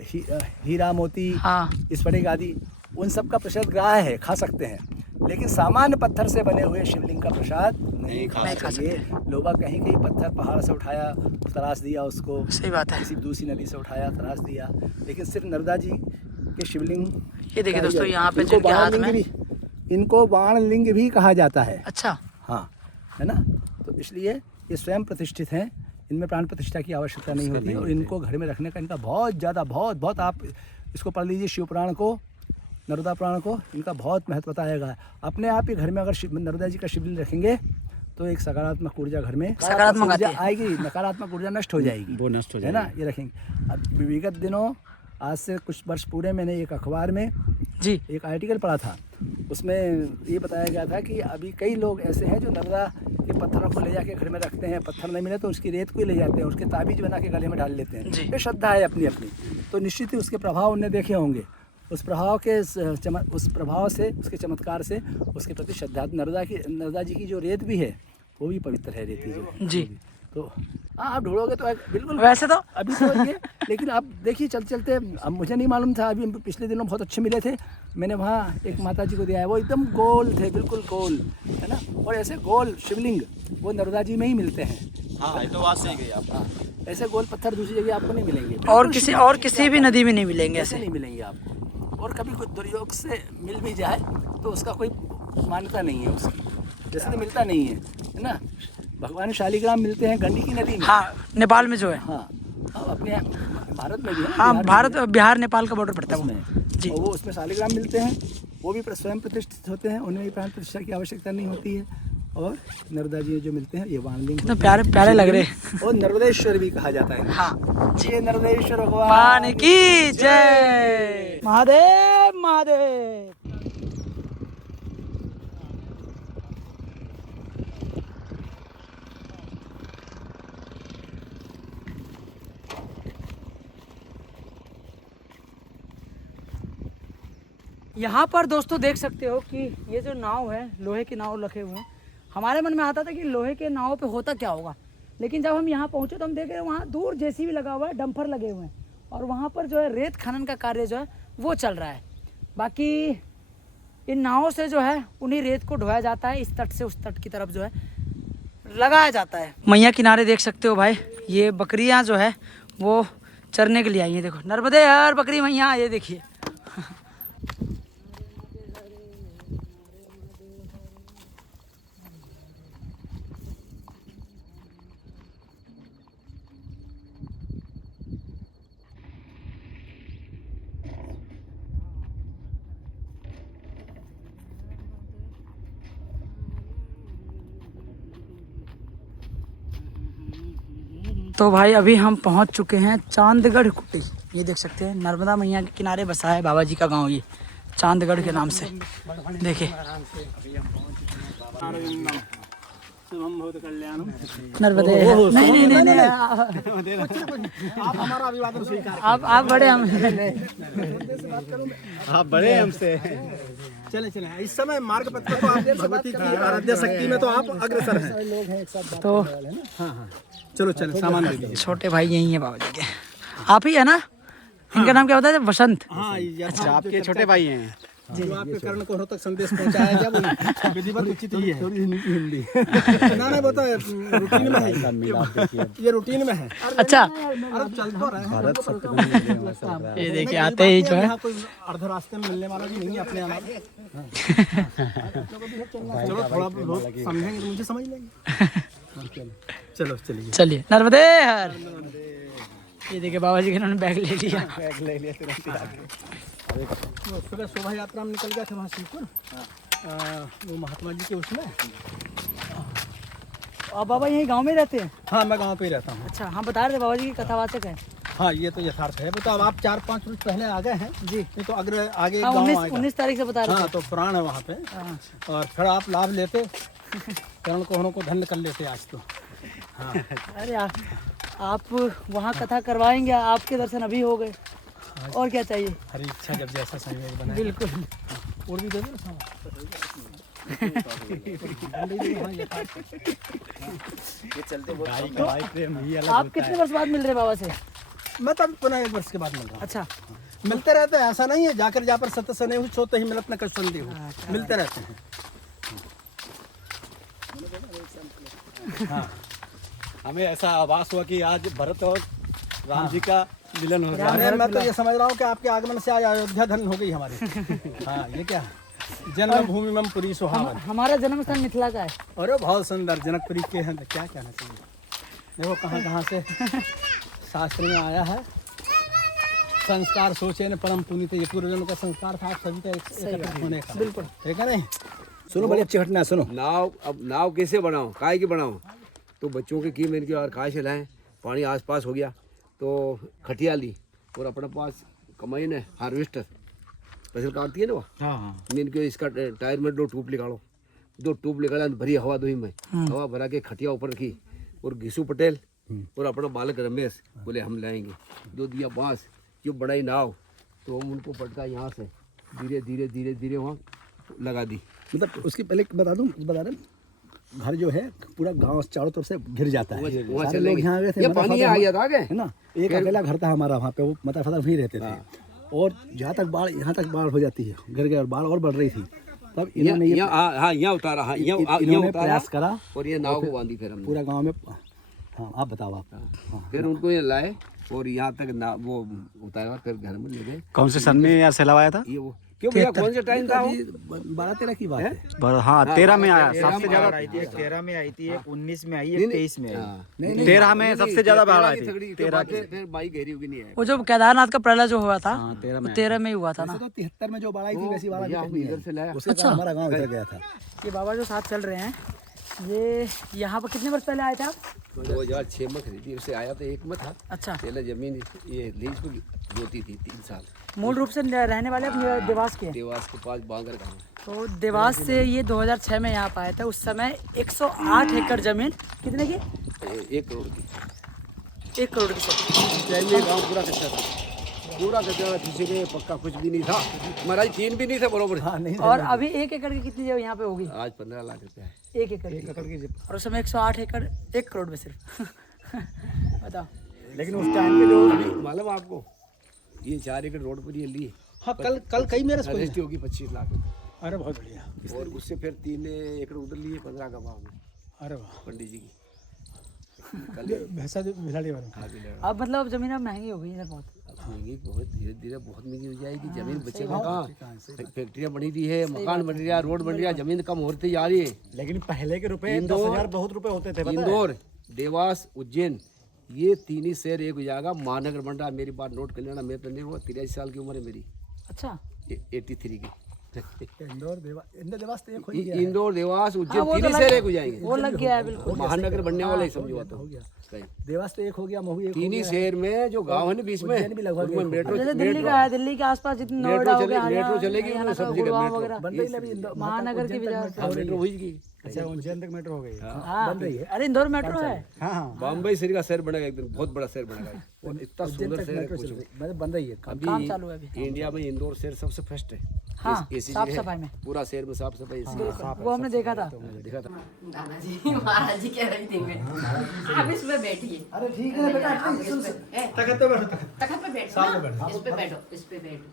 हीरा मोती, हाँ। स्फटिक आदि, उन सब का प्रसाद ग्राह्य है, खा सकते हैं। लेकिन सामान्य पत्थर से बने हुए शिवलिंग का प्रसाद नहीं खा चाहिए। लोग कहीं कहीं पत्थर पहाड़ से उठाया, तराश दिया उसको, सही बात है। किसी दूसरी नदी से उठाया, तराश दिया, लेकिन सिर्फ नर्मदा जी के शिवलिंग। ये देखिए दोस्तों, यहाँ पे इनको जिनके हाथ बाण में, लिंग भी, इनको बाण लिंग भी कहा जाता है। अच्छा हाँ, है ना। तो इसलिए ये स्वयं प्रतिष्ठित हैं, इनमें प्राण प्रतिष्ठा की आवश्यकता नहीं होती है। और इनको घर में रखने का इनका बहुत ज़्यादा, बहुत आप इसको पढ़ लीजिए, शिव पुराण को, नर्मदा पुराण को, इनका बहुत महत्व बताया गया है। अपने आप ही घर में अगर नर्मदा जी का शिवलिंग रखेंगे तो एक सकारात्मक ऊर्जा घर में सकारात्मक ऊर्जा आती है। आएगी, नकारात्मक ऊर्जा नष्ट हो जाएगी, वो नष्ट हो है ना। ये रखेंगे। अब विगत दिनों, आज से कुछ वर्ष पूर्व, मैंने एक अखबार में जी एक आर्टिकल पढ़ा था, उसमें ये बताया गया था कि अभी कई लोग ऐसे हैं जो नर्मदा के पत्थरों को ले जाके घर में रखते हैं। पत्थर नहीं मिले तो उसकी रेत को ही ले जाते हैं, उसके ताबीज बना के गले में डाल लेते हैं। जी। ये श्रद्धा है अपनी अपनी। तो निश्चित ही उसके प्रभाव उन्हें देखे होंगे। उस प्रभाव से, उसके चमत्कार से उसके प्रति श्रद्धा। नर्मदा जी की जो रेत भी है वो भी पवित्र है, रेती जो। जी। तो हाँ, आप ढूंढोगे तो बिल्कुल। वैसे तो अभी तो ये, लेकिन अब देखिए चलते चलते, अब मुझे नहीं मालूम था, अभी पिछले दिनों बहुत अच्छे मिले थे, मैंने वहाँ एक माता जी को दिया है, वो एकदम गोल थे, बिल्कुल गोल, है ना। और ऐसे गोल शिवलिंग वो नर्मदा जी में ही मिलते हैं। हाँ, तो बात सही गई आप। हाँ, ऐसे गोल पत्थर दूसरी जगह आपको नहीं मिलेंगे, और किसी भी नदी में नहीं मिलेंगे ऐसे ऐसे। नहीं मिलेंगे आपको। और कभी कोई दुर्योग से मिल भी जाए तो उसका कोई मान्यता नहीं है उसकी, जैसे तो मिलता नहीं है ना। भगवान शालिग्राम मिलते हैं गंडकी नदी में। हाँ, नेपाल में जो है। हाँ, अपने भारत में भी है। हाँ, बिहार नेपाल का बॉर्डर पड़ता है वो। जी। और वो उसमें शालिग्राम मिलते हैं, वो भी स्वयं प्रतिष्ठित होते हैं, उन्हें भी प्राण प्रतिष्ठा की आवश्यकता नहीं होती है। और नर्मदा जी जो मिलते हैं ये वाणलिंग, कितने प्यारे प्यारे लग रहे हैं। और नर्मदेश्वर भी कहा जाता है। हाँ ये नर्मदेश्वर भगवान की जय। महादेव महादेव। यहाँ पर दोस्तों देख सकते हो कि ये जो नाव है, लोहे की नाव रखे हुए हैं। हमारे मन में आता था कि लोहे के नाव पे होता क्या होगा, लेकिन जब हम यहाँ पहुँचे तो हम देख रहे हैं वहाँ दूर जेसीबी लगा हुआ है, डंपर लगे हुए हैं, और वहाँ पर जो है रेत खनन का कार्य जो है वो चल रहा है। बाकी इन नावों से जो है उन्हीं रेत को ढोया जाता है, इस तट से उस तट की तरफ जो है लगाया जाता है। मैया किनारे देख सकते हो भाई, ये बकरियाँ जो है वो चरने के लिए आई हैं। देखो नर्मदे हर बकरी मैया, ये देखिए। तो भाई अभी हम पहुंच चुके हैं चांदगढ़ कुटी। ये देख सकते हैं नर्मदा मैया के किनारे बसा है बाबा जी का गांव, ये चांदगढ़ के नाम से। देखिए नर्मदे नहीं नहीं नहीं, नहीं आप हमारा अभिवादन स्वीकार। आप बड़े हम आप बड़े हमसे। चले चले, इस समय मार्ग पथ पर तो आप भगवती की आराध्य शक्ति में तो आप अग्रसर हैं। लोग हैं एक साथ। तो हाँ, चलो चलो, सामान दे दीजिए। छोटे भाई यही है बाबा जी के। आप ही है ना? इनका नाम क्या होता है? वसंत। हाँ, अच्छा, आपके छोटे भाई हैं जो आपके कर्ण कोहरों तक संदेश पहुंचाया क्या वो विधिवत उचित ही है। हिंदी ना वो तो रूटीन में है, ये रूटीन में है। अच्छा, अरे चल तो रहे हैं। ये देखिए आते ही जो है कोई अर्ध रास्ते में मिलने वाला भी नहीं है अपने अलावा। चलो थोड़ा बहुत समझेंगे तो मुझे समझ लेंगे। चलो चलिए चलिए नर्मदे हर। ये देखिए बाबा जी के इन्होंने बैग ले लिया। सुबह शोभा यात्रा में निकल गया था वहाँ शिवपुर, वो महात्मा जी के उसमें। आप बाबा यही गांव में रहते हैं? हाँ, मैं गांव पे ही रहता हूँ। अच्छा, हाँ बता रहे थे बाबा जी की कथावाचक है। हाँ ये तो यथार्थ है। तो अब आप 4-5 रोज पहले आ गए हैं जी। नहीं तो अगर आगे हाँ, गाँव 19 आएगा। 19 तारीख से बता रहे हाँ तो प्राण है वहाँ पे थे। हाँ। और फिर आप लाभ लेते करण कोहरों को धन्य कर लेते आज तो। हाँ अरे आप वहाँ कथा करवाएंगे, आपके दर्शन अभी हो गए, और क्या चाहिए। हरी इच्छा जब जैसा संयोग बना। बिल्कुल। और भी दे दो ना सामान। तो आप कितने वर्ष बाद मिल रहे हैं बाबा से? मैं तब पुनः 1 वर्ष के बाद मिल रहा हूँ। अच्छा। मिलते रहते हैं, ऐसा नहीं है जाकर जा पर सत्य सने हो सोते ही मिलत न कर संधि हो। मिलते रहते हैं। हाँ हमें ऐसा आभास हुआ कि आज भरत और राम जी का मिलन हो रहा है। अरे मैं तो ये समझ रहा हूँ कि आपके आगमन से आज अयोध्या धन हो गई हमारी। हाँ ये क्या है, जन्मभूमि मम पुरी सुहावन। हमारा जन्म स्थान मिथिला का है। अरे बहुत सुंदर जनकपुरी के हैं, तो क्या कहना चाहिए। देखो कहाँ कहाँ से शास्त्र में आया है, संस्कार सोचे न परम पुनीत। ये पूर्वजन्म का संस्कार था आप सभी का एकत्रित होने का। बिल्कुल ठीक है नहीं। सुनो बड़ी अच्छी घटना है, सुनो। अब नाव कैसे बनाओ, काय की बनाओ, तो बच्चों के की मैंने और काय से लाए, पानी आसपास हो गया तो खटिया ली और अपने पास कमाई ने हार्वेस्टर फसल काटती है ना वो। हाँ इनको इसका टायर में 2 ट्यूब निकालो, 2 ट्यूब निकाला, भरी हवा दो ही में हवा भरा के खटिया ऊपर रखी और घिसू पटेल और अपना बालक रमेश बोले हम लाएंगे 2 दिया बांस जो बड़ाई नाव, तो हम उनको पटका यहाँ से धीरे धीरे धीरे धीरे वहाँ लगा दी। मतलब उसकी पहले बता दूं, बता रहे घर जो है पूरा गांव चारों तरफ से घिर जाता है। वहाँ सारे चले लोग यहाँ आ गए थे, ये मदर पानी फादर यहाँ आ गया था आगे है ना। एक अकेला घर था हमारा वहाँ पे, वो माता फादर वहीं रहते थे। और जहाँ तक बाढ़, यहाँ तक बाढ़ हो जाती है, गिर गए और बाढ़ और बढ़ रही थी, तब इन्होंने ये यहाँ उतारा, हाँ यहाँ इन्होंने उतारा प्रयास करा और ये नाव को बांधी फिर हमने। पूरा गांव में। हाँ आप बताओ आप। हाँ फिर उनको ये लाए और यहाँ तक ना वो उतारा, फिर घर में ले गए। कौन से सन में यार सेलावाया था? ये वो क्यों भैया कौन सा टाइम था वो? 12-13 की बात है। हाँ 13 में आया सबसे ज्यादा। 13 में आई थी, 19 में आई, 23 में आई। 13 में सबसे ज्यादा बाढ़ आई थी। 13 फिर बाई गहरी होगी नहीं है। वो जो केदारनाथ का प्रलय जो हुआ था, 13 में ही हुआ था ना। तो 73 में जो बाढ़ आई थी वैसी बाढ़ अभी तक नहीं इधर से आई। लाया। उसके बाद हमारा गांव इधर गया था। ये बाबा जो साथ चल रहे हैं, ये यहाँ पर कितने वर्ष पहले आए थे आप? 2006 में खरीदी, उससे आया तो 1 में था। अच्छा। पहले जमीन ये लीज पे जोती थी 3 साल। मूल रूप से रहने वाले अपने देवास के हैं। देवास के पास बांगर गाँव। तो देवास से ये 2006 में यहाँ पर आए थे। उस समय 108 एकड़ जमीन, कितने की? 1 करोड़ की। 1 करोड़ की। ये गाँव पूरा कच्चा था, पूरा कच्चा, किसी के पक्का कुछ भी नहीं था। महाराज 3 भी नहीं थे बरोबर। हाँ नहीं और अभी 1 एकड़ की कितनी जगह यहाँ पे होगी? आज 15 लाख रुपया है। 1 एकड़ की। और उस समय 108 एकड़ 1 करोड़ में सिर्फ। बताओ। लेकिन उस टाइम के जो अभी मालूम आपको, ये 4 एकड़ रोड पर ये लिए। हाँ कल कई मेरे से रजिस्ट्री होगी 25 लाख रुपये। अरे बहुत बढ़िया। और उससे फिर 3 एकड़ उधर लिए 15 का भाव में अरे वाह। पंडित जी की। भैंसा जो भिलाड़ी वाला। अब मतलब अब जमीन अब महंगी हो गई है बहुत। महंगी बहुत धीरे धीरे बहुत महंगी हो जाएगी। जमीन बचेगा कहाँ? फैक्ट्रियाँ बनी रही है, मकान बन रहा है, रोड बन रहा है, जमीन कम होती जा रही है। लेकिन पहले के रुपए इंदौर- 10,000 बहुत रुपए होते थे। इंदौर, देवास, उज्जैन, ये 3 ही शहर एक हो जाएगा। महानगर बन रहा है। मेरी बात नोट कर लेना, मैं तो नहीं हुआ, 83 साल की उम्र है मेरी, अच्छा। 83 की। इंदौर देवास तो एक हो ही गया। इंदौर, देवास, हाँ, उज्जैन वो 3 तो ही लग- शहर एक हो जाएंगे। वो लग गया है बिल्कुल। महानगर बनने वाला ही समझो तो। देवास तो एक हो गया, महू एक हो 3 ही गया। शहर में जो गांव है ना बीच में, उज्जैन भी लगभग उनमें मेट्रो जैसे दिल्ली का है, दिल्ली के आसपास जितनी नोएडा हो गया, मेट्रो चलेगी, हरियाणा का सब जगह गुड़गांव मेट्रो। वगैरह, बन रही है अभी इंदौर- महानगर की वजह से। मेट्रो होगी। अच्छा उज्जैन तक मेट्रो हो गई। हाँ, अरे इंदौर मेट्रो है। हाँ हाँ बम्बई शहर का शहर बनेगा एक दिन, बहुत बड़ा शहर बनेगा। और इतना सुंदर शहर है कुछ नहीं। मतलब बन रही है। काम चालू है अभी। इंडिया में इंदौर शहर सबसे फर्स्ट है। हाँ, ऐसी साफ जगह है, सफाई में। पूरा शहर में साफ सफाई ऐसी है। वो हमने देखा था। देखा था। दादाजी महाराज जी कह रही थी मैं, आप इसमें बैठिए। अरे ठीक है बेटा, तखत पे बैठो, तखत पे बैठो ना, इस पे बैठो, इस पे बैठो।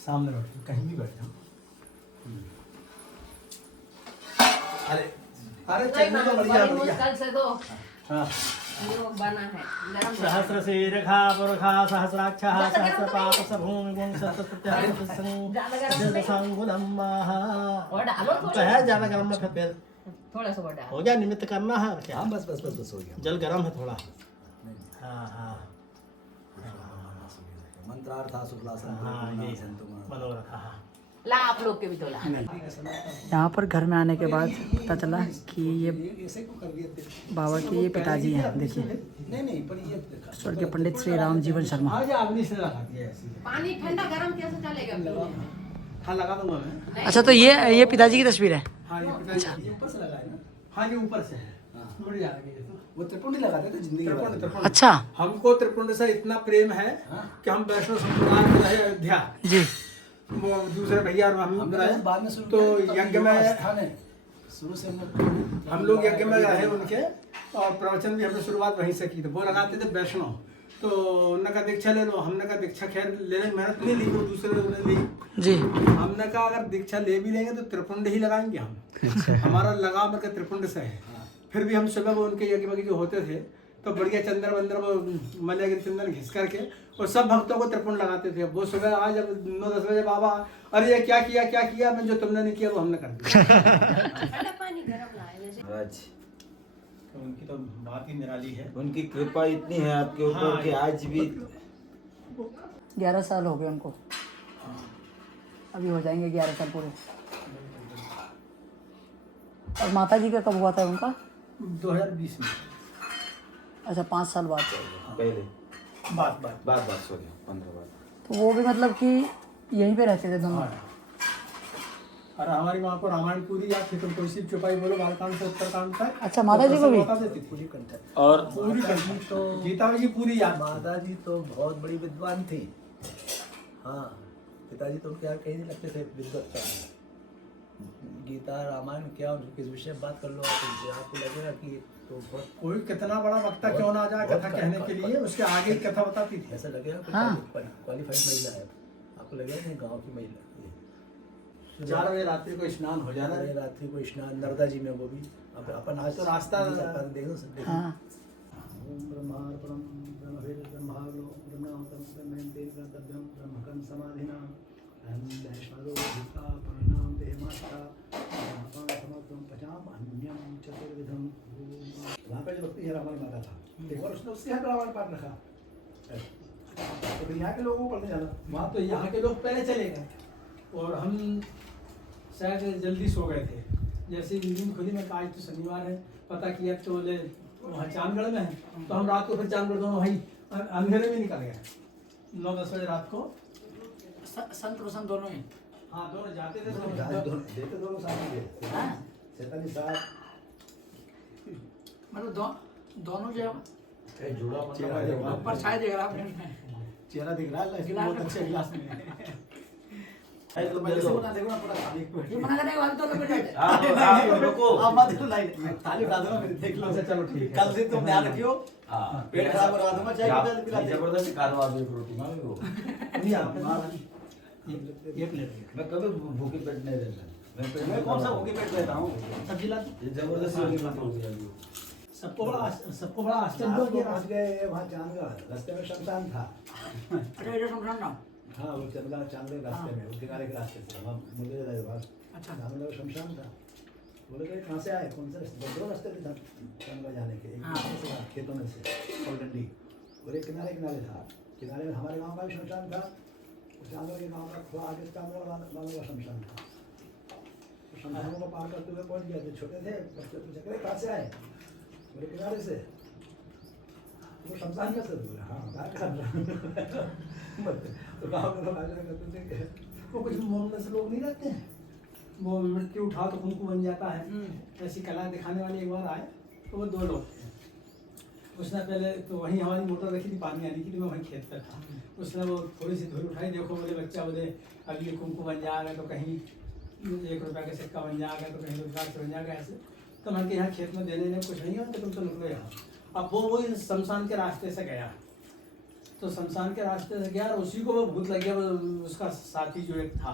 सामने बैठो, कहीं भी बैठ जाओ। अरे अरे चलने तो बढ़िया बढ़िया। कल से तो हाँ वो बना है नरम। सहस्र शीर्षा पुरुषा सहस्राक्षः सहस्रपाद सभूमिगुं सहस्रसंगुणं और डालो तो है ज्यादा गर्म में फिर थोड़ा सा और डालो। हो गया, निमित्त करना है क्या? हाँ बस हो गया। जल गर्म है थोड़ा। हाँ हाँ मंत्रार्था शुक्लासन हाँ ये मनोरथा। ला आप लोग के भी तो ला यहाँ पर घर में आने के बाद पता चला कि ये बाबा के ये पिताजी हैं। देखिए, स्वर्गीय पंडित श्री राम जीवन शर्मा। पानी ठंडा गरम कैसे चलेगा पीने? हाँ लगा दूंगा मैं। अच्छा, तो ये पिताजी की तस्वीर है। हाँ ये ऊपर से लगा है ना। हाँ ये ऊपर से है। मुड़ जाएगा ये तो। वो त्रिपुंडी लगाते थे जिंदगी भर। त्रिपुंड। अच्छा हमको त्रिपुंड से इतना प्रेम है कि हम वैष्णव संप्रदाय में रहे अयोध्या। जी। वो दूसरे भैया और हम रहे बाद में शुरू तो किया, यज्ञ योगा में स्थान है शुरू से हम लोग यज्ञ में रहे उनके, और प्रवचन भी हमने शुरुआत वहीं से की थी। वो लगाते थे वैष्णव, तो उन्होंने कहा दीक्षा ले लो। हमने कहा दीक्षा खैर लेने की मेहनत नहीं ली, वो दूसरे लोगों ने ली। जी। हमने कहा अगर दीक्षा ले भी लेंगे तो त्रिपुंड ही लगाएंगे हम। हमारा लगाव मतलब त्रिपुंड से है। फिर भी हम सुबह वो उनके यज्ञ वज्ञ जो होते थे तो बढ़िया चंदन वंदन वो मलय चंदन घिस करके और सब भक्तों को त्रिपुंड लगाते थे। वो सुबह आज जब 9-10 बजे बाबा, अरे ये क्या किया मैं जो तुमने नहीं किया वो हमने कर दिया। ठंडा पानी गरम लाए तो उनकी तो बात ही निराली है। उनकी कृपा इतनी है आपके ऊपर कि आज भी 11 साल हो गए उनको, अभी हो जाएंगे 11 साल पूरे। और माता जी का कब हुआ था उनका? 2020 में। अच्छा, 5 साल बाद। पहले बात सो गया 15 बाद। तो वो भी मतलब कि यहीं पे रहते थे दोनों। और हमारी वहाँ पर रामायण पूरी याद थी, तुम कोई सी चुपाई बोलो बालकांड से उत्तरकांड तक। अच्छा, माता जी को भी? बता देती थी पूरी कंठ और पूरी कंठ तो गीता जी पूरी याद। माता जी तो बहुत बड़ी विद्वान थी। हाँ, पिताजी तो उनके यहाँ कहीं नहीं लगते थे विद्वत्ता में। गीता रामायण क्या उनके किस विषय में बात कर लो तो आपको लगेगा कि तो बहुत कोई कितना बड़ा वक्ता क्यों ना आ जाए कथा कहने के लिए, उसके आगे ही कथा बताती थी। ऐसा लगेगा हाँ। क्वालिफाइड महिला है, आपको लगेगा नहीं गाँव की महिला। 4 बजे रात्रि को स्नान हो जाना है। रात्रि को स्नान नर्मदा जी में, वो भी अपन आज तो रास्ता देख दो सब। हाँ। ओम ब्रह्मार्पणम ब्रह्मवेद ब्रह्माग्नो ब्रह्मकं देवकर्तव्यम ब्रह्मकं समाधिना वैष्णवोधिका प्रणाम देहमाता समर्थम पचाम अन्यम चतुर्विधम। वहाँ का जो भक्ति है हमारी माता था, एक बार उसने उससे रामायण पाठ रखा तो फिर यहाँ के लोगों को पढ़ने जाना। वहाँ तो यहाँ के लोग पहले चले गए और हम शायद जल्दी सो गए थे। जैसे नींद खुली, में आज तो शनिवार है, पता किया तो बोले वहाँ चांदगढ़ में है, तो हम रात को फिर चांदगढ़ दोनों भाई अंधेरे में निकल गए 9-10 बजे रात को। संत प्रसन्न दोनों ही? हाँ दोनों जाते थे देते दोनों साथ ही थे। शैतानी साथ मतलब दोनों जो जुड़ा ऊपर छाया देख रहा आपने? चेहरा दिख रहा है बहुत अच्छे गिलास में। तो पहले से बना देखो ना पूरा थाली ये मना करने के बाद तो लोग बैठे। रुको आप मत देखो लाइन थाली उठा देना मेरी देख लो। चलो ठीक है। कल से तुम ध्यान रखियो, पेट खराब करवा दूंगा चाय बदल पिला दे। जबरदस्ती कारवा दे रोटी में वो नहीं आप ये प्लेट मैं कभी भूखे पेट नहीं रहता। मैं कौन सा भूखे पेट रहता हूँ? सब्जी ला ये जबरदस्ती हो गया। सबको बड़ा आश्चर्य रात हो को गया। पहुँच गए वहाँ चांदगढ़, रास्ते में शमशान था। अरे ये समझा ना। हाँ वो चांदगढ़ रास्ते में, वो किनारे के रास्ते से वहाँ मुझे अच्छा। चांदगढ़ शमशान था। बोले कि कहाँ से आए, कौन से रास्ते? 2 रास्ते थे चांदगढ़ जाने के, एक रास्ते से खेतों में से और डंडी। बोले किनारे था, किनारे में हमारे गाँव का भी शमशान था, चांदगढ़ के गाँव का थोड़ा आगे चांदगढ़ वालों का शमशान था। तो शमशानों को पार करते हुए पहुँच गया। जो छोटे थे बच्चे पूछे कहाँ से आए, बोले किनारे से। वो शमशान में से बोले हाँ तो गाँव के लोग आगे कहते थे कि वो कुछ मोहम्मद से लोग नहीं रहते हैं, वो मिट्टी उठा तो कुमकुम बन जाता है। ऐसी कला दिखाने वाले एक बार आए, तो वो 2 लोग थे। उसने पहले तो वहीं हमारी मोटर रखी थी पानी आने की, तो मैं वहीं खेत पर था। उसने वो थोड़ी सी धूल उठाई, देखो बोले बच्चा बोले अब ये कुमकुम बन जाएगा, तो कहीं 1 रुपये का सिक्का बन जाएगा, तो कहीं रोजगार से बन जाएगा ऐसे। तो मैं यहाँ खेत में देने में कुछ नहीं है, तो तुम तो निकलो यहाँ। अब वो शमशान के रास्ते से गया, तो शमशान के रास्ते से गया और उसी को वो भूत लग गया, उसका साथी जो एक था।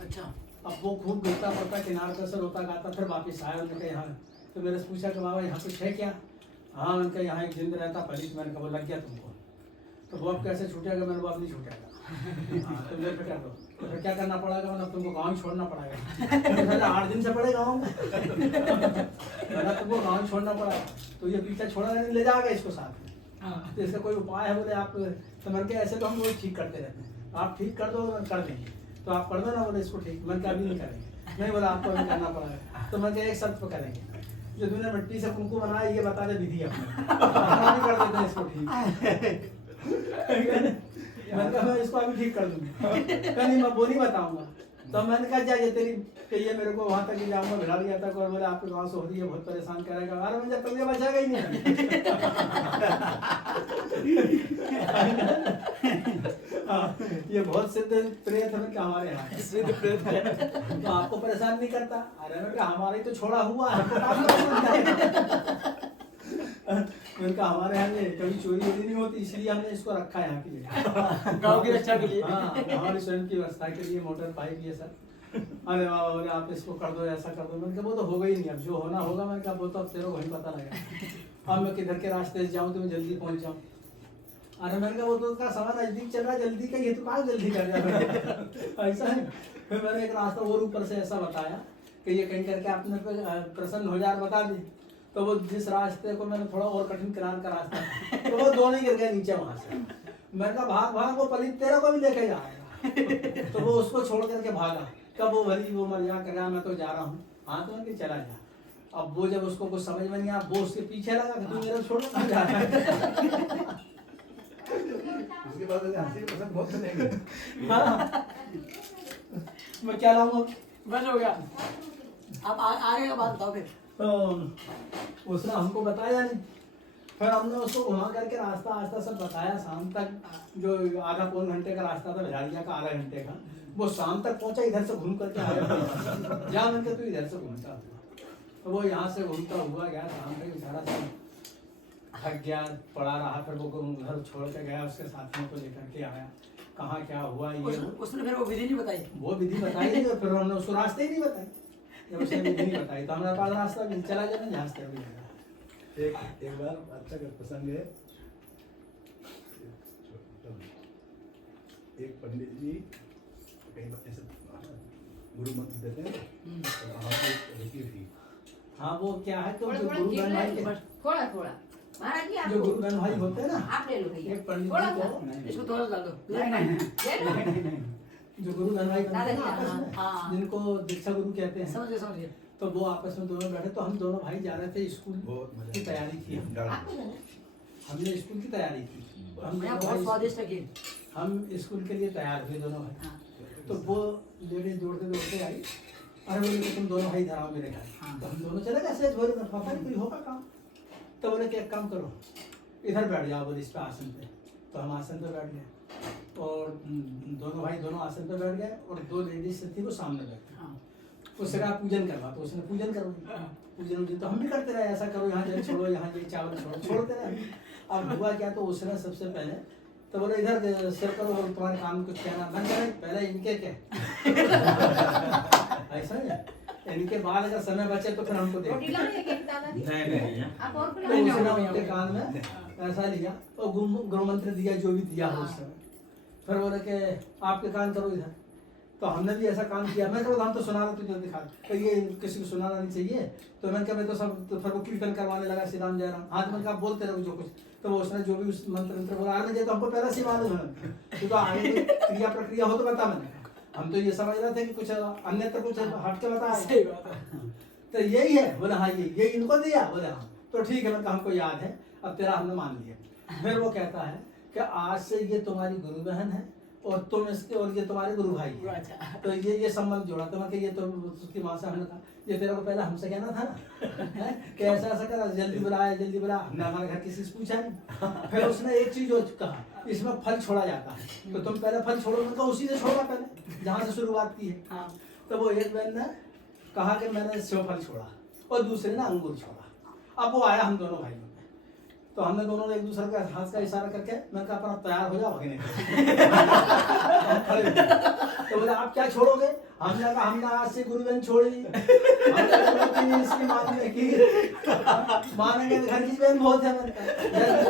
अच्छा। अब वो खूब गिरता पड़ता किनारे पर से रोता गाता, फिर वापस आया। उन्होंने कहा यहाँ, तो मेरे से पूछा कि बाबा यहाँ कुछ है क्या? हाँ उनका यहाँ एक जिंद रहता पलित। मैंने कहा वो लग गया तुमको, तो वो अब कैसे छूटेगा? मैंने वो अब नहीं छूटेगा। हाँ तो मेरे पे कर दो, तो फिर क्या करना पड़ेगा? मैंने तुमको गाँव छोड़ना पड़ेगा। 8 दिन से पड़े गाँव में, मैंने तुमको गाँव छोड़ना पड़ेगा। तो ये पीछा छोड़ा नहीं, ले जाएगा इसको साथ में। तो इसका कोई उपाय है? बोले आप, तो मैंने कहा ऐसे तो हम वो ठीक करते रहते हैं, आप ठीक कर दो, कर देंगे। तो तो आप पढ़ दो ना। बोले इसको ठीक। मैंने कहा अभी नहीं करेंगे। नहीं बोला आपको अभी करना पड़ेगा। तो मैं एक शर्त पर करेंगे, जो तूने मिट्टी से कुमकुम बनाया ये बता दे विधि अपने, हम भी कर देते हैं इसको ठीक। मैंने कहा मैं इसको अभी ठीक कर दूंगा। कहा नहीं मैं वो नहीं बताऊंगा। तो मैंने कहा जाइए तेरी कि ये मेरे को वहां तक ही जाऊंगा, भिड़ा लिया तक, और बोले आपके गाँव से हो रही है बहुत परेशान करेगा। अरे मुझे तुझे बचेगा ही नहीं। ये बहुत सिद्ध प्रेत है क्या हमारे यहाँ, सिद्ध प्रेत है तो आपको परेशान नहीं करता। अरे मैं हमारे तो छोड़ा हुआ है। मैंने कहा हमारे यहाँ ये कभी चोरी वोरी नहीं होती, इसलिए हमने इसको रखा है यहाँ के लिए, गाँव की रक्षा के लिए। हाँ हमारी स्वयं की व्यवस्था के लिए, मोटर पाइप ये सब। अरे बाबा बोले आप इसको कर दो, ऐसा कर दो। मैंने कहा वो तो होगा ही नहीं, अब जो होना होगा। मैंने कहा वो तो अब तेरे को ही पता लगेगा, अब मैं किधर के रास्ते से जाऊँ तो मैं जल्दी पहुँच जाऊँ। अरे मैंने कहा वो तो उसका समय नजदीक चल रहा है, जल्दी का ये तो कहाँ जल्दी कर रहा है। ऐसा है। फिर मैंने एक रास्ता और ऊपर से ऐसा बताया कि ये कहीं करके आपने प्रसन्न हो जाए बता दी। तो वो जिस रास्ते को मैंने थोड़ा और कठिन किनार का रास्ता, तो वो दोनों ही गिर गए नीचे वहां से। मैंने कहा भाग भाग, वो पलित तेरा को भी लेके जाएगा। तो वो उसको छोड़ करके भागा। कब वो भली वो मजाक कर रहा मैं तो जा रहा हूँ। हाँ तो मैंने चला जा। अब वो जब उसको कुछ समझ में नहीं आया, वो उसके पीछे लगा कि तू मेरा छोड़ कहाँ जा रहा है। उसके बाद हंसी पसंद बहुत चलेंगे। हाँ। मैं क्या लाऊंगा, बस हो गया। अब आगे का बात बताओ फिर। तो उसने हमको बताया नहीं। फिर हमने उसको घुमा करके रास्ता आस्ता सब बताया। शाम तक जो आधा पौन घंटे का रास्ता था भिलाड़िया का, आधा घंटे का, वो शाम तक पहुंचा। इधर से घूम करके आया। जा मैंने तू इधर से घूमता। तो वो यहाँ से घूमता हुआ गया। शाम तक बेचारा सब थक गया, पड़ा रहा। फिर वो घर छोड़ के गया, उसके साथियों को लेकर के आया। कहाँ क्या हुआ ये उसने फिर वो विधि नहीं बताई। वो विधि बताई नहीं। फिर हमने उसको रास्ते ही नहीं बताई। जब उसने विधि नहीं बताई तो हमारे पास रास्ता भी चला जाए ना जहाँ से अभी एक बार अच्छा कर प्रसंग है। एक पंडित जी कहीं ऐसे गुरु मंत्र देते हैं, तो वहाँ पे एक लड़की थी। हाँ वो क्या है तो थोड़ा जो थोड़ा गुरु गिर बहन रहा भाई है, के- थोड़ा थोड़ा महाराज जी जो आपको गुरु बहन भाई होते हैं ना, आप ले लो भैया एक पंडित थोड़ा जी सा को इसको थोड़ा डाल दो। ले लो जो गुरु बहन भाई बनते हैं ना दादा जी, आपस में, हाँ। जिनको दीक्षा गुरु कहते हैं, समझिए समझिए। तो वो आपस में दोनों बैठे। तो हम दोनों भाई जा रहे थे स्कूल बहुत मजा की तैयारी की। हमने स्कूल की तैयारी की। हम यहाँ दोनों बहुत भाई- स्वादिष्ट है खीर। हम स्कूल के लिए तैयार हुए दोनों भाई। हाँ। तो वो लेडीज दौड़ते दौड़ते आई। अरे बोले कि तुम दोनों भाई धराओ मेरे घर। हाँ। तो हम दोनों चले गए सेज भोरे में, पापा नहीं कोई होगा काम। तो बोले कि एक काम करो, इधर बैठ जाओ बोले इस पे आसन पे। तो हम आसन पे बैठ गए और दोनों भाई दोनों आसन पे बैठ गए और दो लेडीज थी वो सामने बैठी। हाँ। उससे कहा पूजन करवा, तो उसने पूजन करवाई। पूजन तो हम भी करते रहे, ऐसा करो यहाँ जल छोड़ो, यहाँ ये चावल छोड़ो, छोड़ते रहे। अब हुआ क्या, तो उसने सबसे पहले तो बोले इधर सिर करो और तुम्हारे काम कुछ कहना बंद करें, पहले इनके क्या ऐसा है। इनके बाद अगर समय बचे तो फिर हमको रोटी देखो। लाओ एक दादाजी आप और तो खिलाओ उसने उनके कान में ऐसा लिया और गुरु मंत्र दिया जो भी दिया हो उस समय। फिर बोले कि आपके कान करो इधर। तो हमने भी ऐसा काम किया। मैं कहा हम तो सुना रहे तुझे दिखा, तो ये किसी को सुनाना नहीं चाहिए। तो मैंने कहा मैं तो सब, तो फिर वो कीर्तन करवाने लगा श्री राम जय राम। हाथ में कहा बोलते रहो जो कुछ। तो वो उसने जो भी उस मंत्र बोला, आने तो हमको पहले से मालूम है तो आगे की क्रिया प्रक्रिया हो तो बता। मैंने हम तो ये समझ रहे थे कि कुछ अन्यत्र कुछ हट के बताया। सही बात है। तो यही है। बोला हाँ ये इनको दिया। बोले हाँ तो ठीक है। मैं कहा हमको याद है, अब तेरा हमने मान लिया। फिर वो कहता है कि आज से ये तुम्हारी गुरु बहन है और तुम इसके, और ये तुम्हारे गुरु भाई है। अच्छा। तो ये संबंध जोड़ा। तो मैं ये तो उसकी माँ से हमने कहा ये तेरे को पहले हमसे कहना था ना, हैं? कि ऐसा ऐसा करा, जल्दी बुलाया जल्दी बुला। हमने हमारे घर किसी से पूछा नहीं। फिर उसने एक चीज और कहा, इसमें फल छोड़ा जाता है तो तुम पहले फल छोड़ो। मैं कहा उसी से छोड़ा पहले जहाँ से शुरुआत की है। हाँ। तो वो एक बहन ने कहा कि मैंने सेव फल छोड़ा और दूसरे ने अंगूर छोड़ा। अब वो आया हम दोनों भाइयों पे, तो हमने दोनों ने एक दूसरे का हाथ का इशारा करके मैंने कहा अपना तैयार हो जाओ भगने के। तो बोले आप क्या छोड़ोगे? हमने कहा हमने आज से गुरुबहन छोड़ी, हमने इसकी मानने की मानेंगे घर की बहन बहुत है।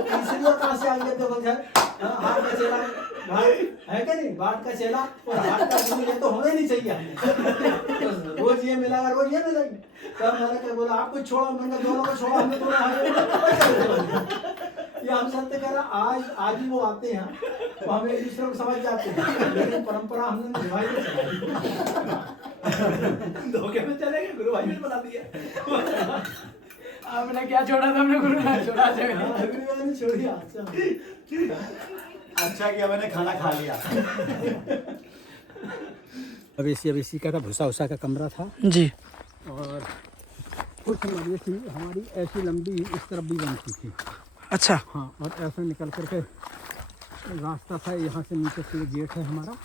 तीसरी और कहाँ से आ गया देखो घर, हाथ का चेला भाई है क्या नहीं, बाट का चेला और हाथ का गुरु, ये तो होना ही नहीं चाहिए हमें। तो रोज ये मिला रोज ये मिलेंगे। तब मैंने क्या बोला आप कुछ छोड़ो, मैंने दोनों को छोड़ो, हमने दोनों ये हम सत्य कह रहा आज ही वो आते हैं तो हम एक दूसरे को समझ जाते हैं, लेकिन परंपरा हमने निभाई नहीं चलाई। धोखे में चले गए, गुरु भाई ने बता दिया। आपने क्या छोड़ा था? हमने गुरु भाई छोड़ा था। गुरु भाई ने छोड़ दिया। अच्छा किया मैंने खाना खा लिया। अवेसी का था, भूसा उसा का कमरा था जी। और कुछ मवेशी हमारी ऐसी लंबी इस तरफ भी बनती थी। अच्छा। हाँ, और ऐसे निकल करके रास्ता था, यहाँ से नीचे से गेट है हमारा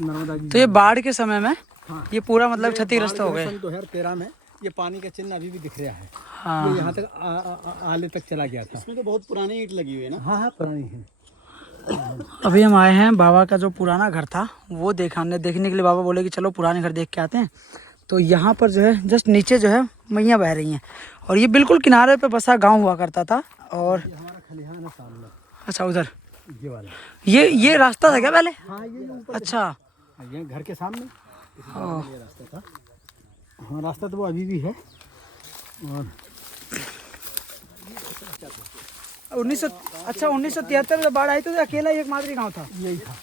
नर्मदा जी। तो ये बाढ़ के समय में हाँ, ये पूरा मतलब क्षतिग्रस्त हो गए। 2013 में ये पानी का चिन्ह अभी भी दिख रहा है। हाँ। ये यहाँ तक आले तक चला गया था। इसमें तो बहुत पुरानी ईंट लगी हुई है ना। हाँ हाँ, पुरानी है। अभी हम आए हैं बाबा का जो पुराना घर था वो देखने के लिए। बाबा बोले कि चलो पुराने घर देख के आते हैं। तो यहाँ पर जो है जस्ट नीचे जो है मैया बह रही हैं और ये बिल्कुल किनारे पे बसा गांव हुआ करता था। और ये हमारा खलिहान है सामने, अच्छा, उधर ये वाला। ये रास्ता था क्या पहले? हाँ, ये ऊपर अच्छा। ये घर के सामने ये रास्ता था। हाँ, रास्ता तो वो अभी भी है। और 1973 में बाढ़ आई तो अकेला एक मादरी गांव था। यही था।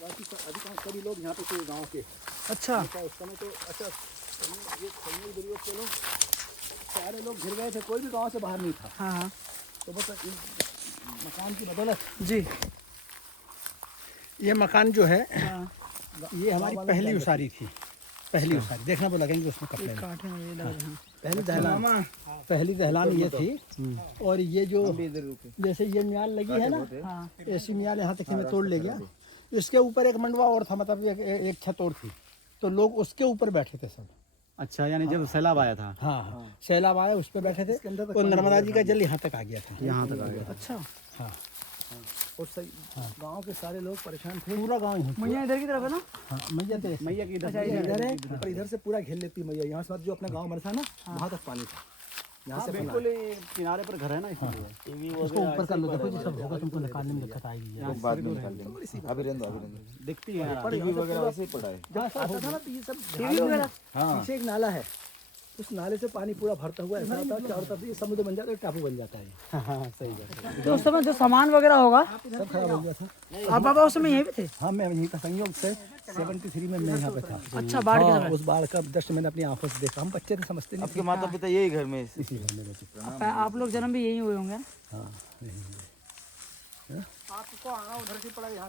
बाकी अधिकांश सभी लोग यहाँ पे थे गाँव के। अच्छा। उस समय तो अच्छा ये चलो सारे लोग घिर गए थे, कोई भी गांव से बाहर नहीं था। हाँ हाँ तो बस इस मकान की बदौलत जी। ये मकान जो है हाँ। ये हमारी पहली उसारी थी। पहली उसारी देखना तो लगेंगे उसमें कपड़े में। कांटे में ये लग रहे हैं। पहली दहलान ये थी। और ये जो जैसे ये मियाल लगी है ना, हाँ। ऐसी मियाल यहाँ तक मैं तोड़ ले गया। इसके ऊपर एक मंडवा और था, मतलब एक छत और थी, तो लोग उसके ऊपर बैठे थे सब। अच्छा, यानी जब सैलाब आया था। हाँ हाँ, सैलाब आया उस पर बैठे थे और नर्मदा जी का जल यहाँ तक आ गया था। यहाँ तक आ गया था। अच्छा। हाँ, और सही गांव के सारे लोग परेशान थे। पूरा गांव ही मैया इधर की तरफ है ना? हाँ, मैया की इधर है, पर इधर से पूरा घेर लेती मैया। यहाँ से जो अपना गांव बना था ना, वहाँ तक पानी था। यहाँ से बिल्कुल किनारे पर घर है ना, इसलिए उसको ऊपर कर लो। देखो जी, सब होगा, तुमको निकालने में दिक्कत आएगी। बाद में निकाल लेंगे। अभी रहने दो। दिखती है टीवी वगैरह वैसे ही पड़ा है। जहाँ था ना, तो ये सब टीवी वगैरह। पीछे एक नाला है, उस नाले से पानी पूरा भरता हुआ ऐसा होता है, चारों तरफ ये समुद्र बन जाता है, टापू बन जाता है। हाँ, सही बात। तो उस समय जो सामान वगैरह होगा सब खराब हो गया था। आप बाबा उस समय यहीं पे थे? हाँ, मैं यहीं का संयोग से 73 में मैं यहाँ पे था। अच्छा, बाढ़ के समय। उस बाढ़ का दृश्य मैंने अपनी आंखों से देखा। हम बच्चे थे, समझते नहीं। आपके माता पिता यही घर में इसी घर में रहते। आप लोग जन्म भी यहीं हुए होंगे? हाँ,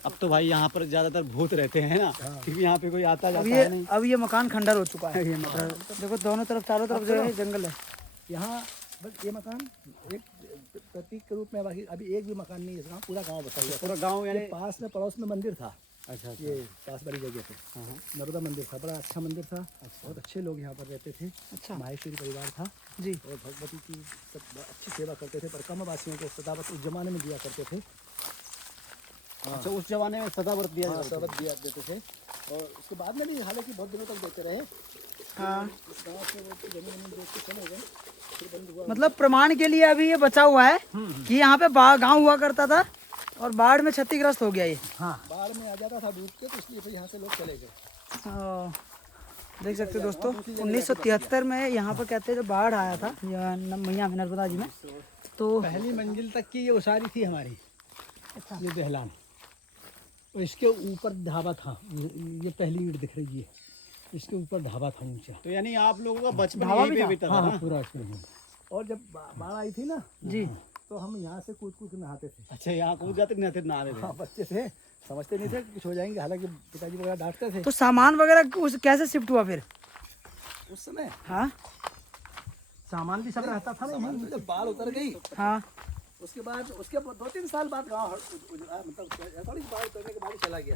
अब तो भाई यहाँ पर ज्यादातर भूत रहते हैं ना, क्योंकि यहाँ पे कोई आता अब जाता ये है नहीं। अब ये मकान खंडर हो चुका है। देखो दोनों तरफ, चारों तरफ जो है जंगल है। यहाँ बस ये मकान एक प्रतीक के रूप में, बाकी अभी एक भी मकान नहीं है। यहाँ पूरा गांव बसा हुआ है। पूरा गांव यानी पास में पड़ोस में मंदिर था। अच्छा ये पास वाली जगह पे नर्मदा मंदिर था, बड़ा अच्छा मंदिर था। बहुत अच्छे लोग यहाँ पर रहते थे। अच्छा। माहेश्वरी परिवार था जी। और भगवती की सब अच्छी सेवा करते थे, पर कम वासियों को सदावत उस जमाने में दिया करते थे। अच्छा, उस जमाने में सदाव्रत दिया हाँ, जाता था। सदावत दिया देते थे। और उसके बाद में भी हालांकि बहुत दिनों तक देते रहे। हाँ, इस गाँव से वो जमीन देख के चले गए, फिर बंद हुआ। मतलब प्रमाण के लिए अभी ये बचा हुआ है कि यहाँ पे गांव हुआ करता था और बाढ़ में क्षतिग्रस्त हो गया ये। हाँ, बाढ़ में आ जाता था डूब के, तो इसलिए फिर यहाँ से लोग चले गए। देख सकते हो दोस्तों, 1973 में यहाँ पर कहते हैं जब बाढ़ आया था मैया नर्मदा जी में, तो पहली मंजिल तक की ये उसारी थी हमारी। अच्छा। ये दहलान और इसके ऊपर ढाबा था। ये पहली ईंट दिख रही है, इसके ऊपर ढाबा था ऊंचा। तो यानी आप लोगों का बचपन ढाबा यहीं भी पे था? बीता था हाँ, ना? पूरा इसमें। और जब बाढ़ आई थी ना जी, तो हम यहाँ से कूद कूद के नहाते थे। अच्छा, यहाँ कूद जाते नहाते नहा रहे थे। हाँ, बच्चे थे, समझते नहीं थे कि कुछ हो जाएंगे। हालांकि पिताजी वगैरह डांटते थे तो सामान वगैरह उस कैसे शिफ्ट हुआ फिर? उस समय। हाँ सामान भी सब रहता था ना। जब बाढ़ उतर गई, हाँ, उसके बाद 2-3 साल बाद गाँव मतलब थोड़ी बाढ़ उतरने के बाद ही चला गया।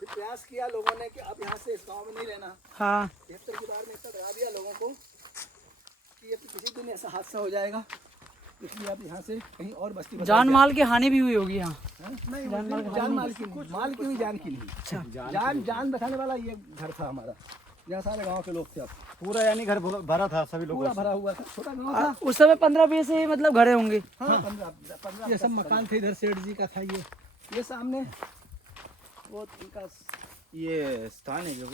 फिर प्रयास किया लोगों ने कि अब यहाँ से इस गाँव में नहीं रहना। हाँ। 73 की बाढ़ में इतना डरा दिया लोगों को कि अब किसी दिन ऐसा हादसा हो जाएगा, इसलिए आप यहाँ से कहीं और बस्ती बसाई जान माल की हानि भी हुई होगी यहाँ? जाए। नहीं, जान माल की नहीं, माल की हुई, जान की नहीं। अच्छा, जान बचाने वाला ये घर था हमारा, जहाँ सारे गाँव के लोग थे। अब पूरा यानी घर भरा था, सभी लोग पूरा भरा हुआ था, छोटा गाँव था। उस समय 15-20 ही मतलब घरे होंगे। हाँ, 15 ये सब मकान थे। इधर सेठ जी का था ये सामने वो इनका ये स्थान है जो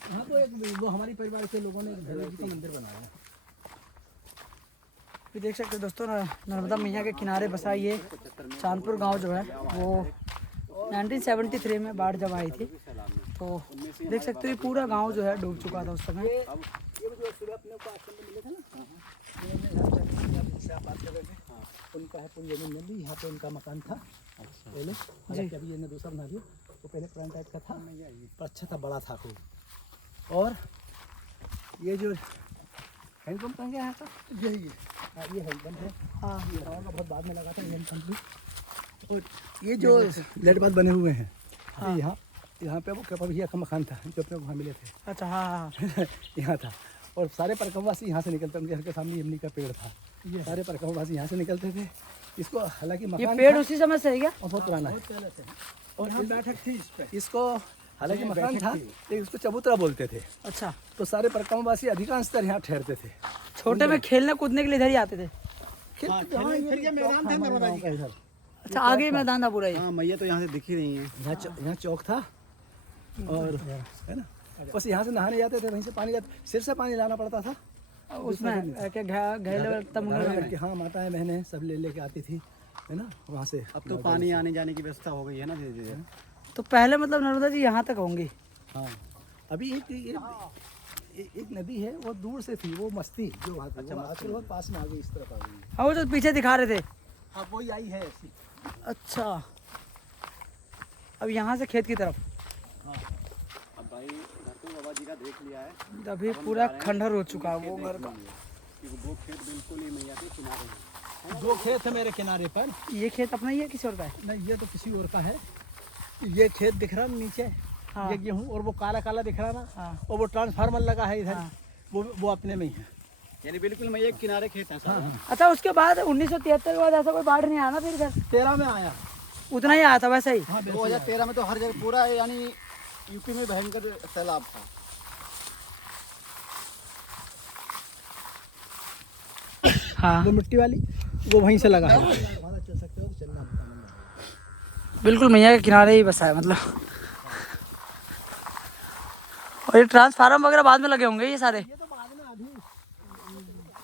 यहाँ तो एक वो हमारी परिवार के लोगों ने भैरव जी का मंदिर बनाया है। ये देख सकते हो दोस्तों, नर्मदा मैया के किनारे बसा ये चांदपुर गांव जो है वो 1973 में बाढ़ जब आई थी, तो देख सकते हो ये पूरा गांव जो है डूब चुका था उस समय। ये जो सूर्य अपने को आश्रम में मिले थे ना, जिनसे आप बात कर रहे थे, उनका है पूरी जमीन नदी, यहाँ पे उनका मकान था पहले। हालांकि अभी ये दूसरा बना दिया, तो पहले पुराना टाइप का था पर अच्छा था, बड़ा था खूब। और ये जो हैंडपम्प कहाँ गया है का, ये हैंडपम्प है। हाँ, ये हवा का बहुत बाद में लगा था ये हैंडपम्प भी। और ये जो लेट बात बने हुए हैं, हाँ, यहाँ पे वो कृपा भैया का मकान था जो अपने वहाँ मिले थे। अच्छा, हाँ यहाँ था। और सारे परकमवासी यहाँ से निकलते, उनके घर के सामने इमली का पेड़ था, सारे परकमवासी यहाँ से निकलते थे। इसको हालांकि ये मकान पेड़ था, उसी समय से है क्या? और बहुत पुराना है। और हम बैठक थी इस पे, इसको हालांकि मकान था लेकिन इसको चबूतरा बोलते थे। अच्छा, तो सारे परकमवासी अधिकांशतर यहाँ ठहरते थे। छोटे में खेलने कूदने के लिए इधर ही आते थे। फिर ये मैदान था नर्मदा जी का इधर। अच्छा, आगे ही मैदान था पूरा ये। हाँ, मैया तो यहाँ से दिख ही रही है। यहाँ चौक था और है ना, बस यहाँ से नहाने जाते थे, वहीं से पानी जाते, सिर से पानी लाना पड़ता था उसमें क्या घैले लड़के, हाँ, माताएं बहनें सब ले लेके आती थी, है ना, वहाँ से। अब तो पानी आने जाने की व्यवस्था हो गई है ना धीरे धीरे। तो पहले मतलब नर्मदा जी यहाँ तक होंगी। हाँ, अभी एक नदी है वो दूर से थी, वो मस्ती जो वहाँ थी, वो आजकल बहुत पास में आ गई, इस तरफ आ गई। हाँ, वो जो पीछे दिखा रहे थे। हाँ, वही आई है ऐसी। अच्छा, अब यहाँ से खेत की तरफ। अब भाई घर तो बाबा जी का देख लिया है, अभी पूरा खंडहर हो चुका है वो घर का। वो खेत बिल्कुल ही मैया के किनारे है। दो खेत है मेरे किनारे पर। ये खेत अपना ही है किसी और का है? नहीं, ये तो किसी और का है। ये खेत दिख रहा ना नीचे, हाँ। ये गेहूँ, और वो काला काला दिख रहा ना, हाँ। और वो ट्रांसफार्मर लगा है इधर, हाँ। वो अपने में ही है। यानी बिल्कुल मैया के किनारे खेत है सारा। अच्छा, उसके बाद 1973 के बाद ऐसा कोई बाढ़ नहीं आया ना फिर इधर? 13 में आया। उतना ही आया था वैसे ही। हाँ, 2013 में तो हर जगह पूरा यानी यूपी में भयंकर सैलाब था। हाँ, वो मिट्टी वाली वो वहीं से लगा है। बिल्कुल मैया के किनारे ही बसा है मतलब। और ये ट्रांसफार्मर वगैरह बाद में लगे होंगे ये सारे? ये तो बाद में अभी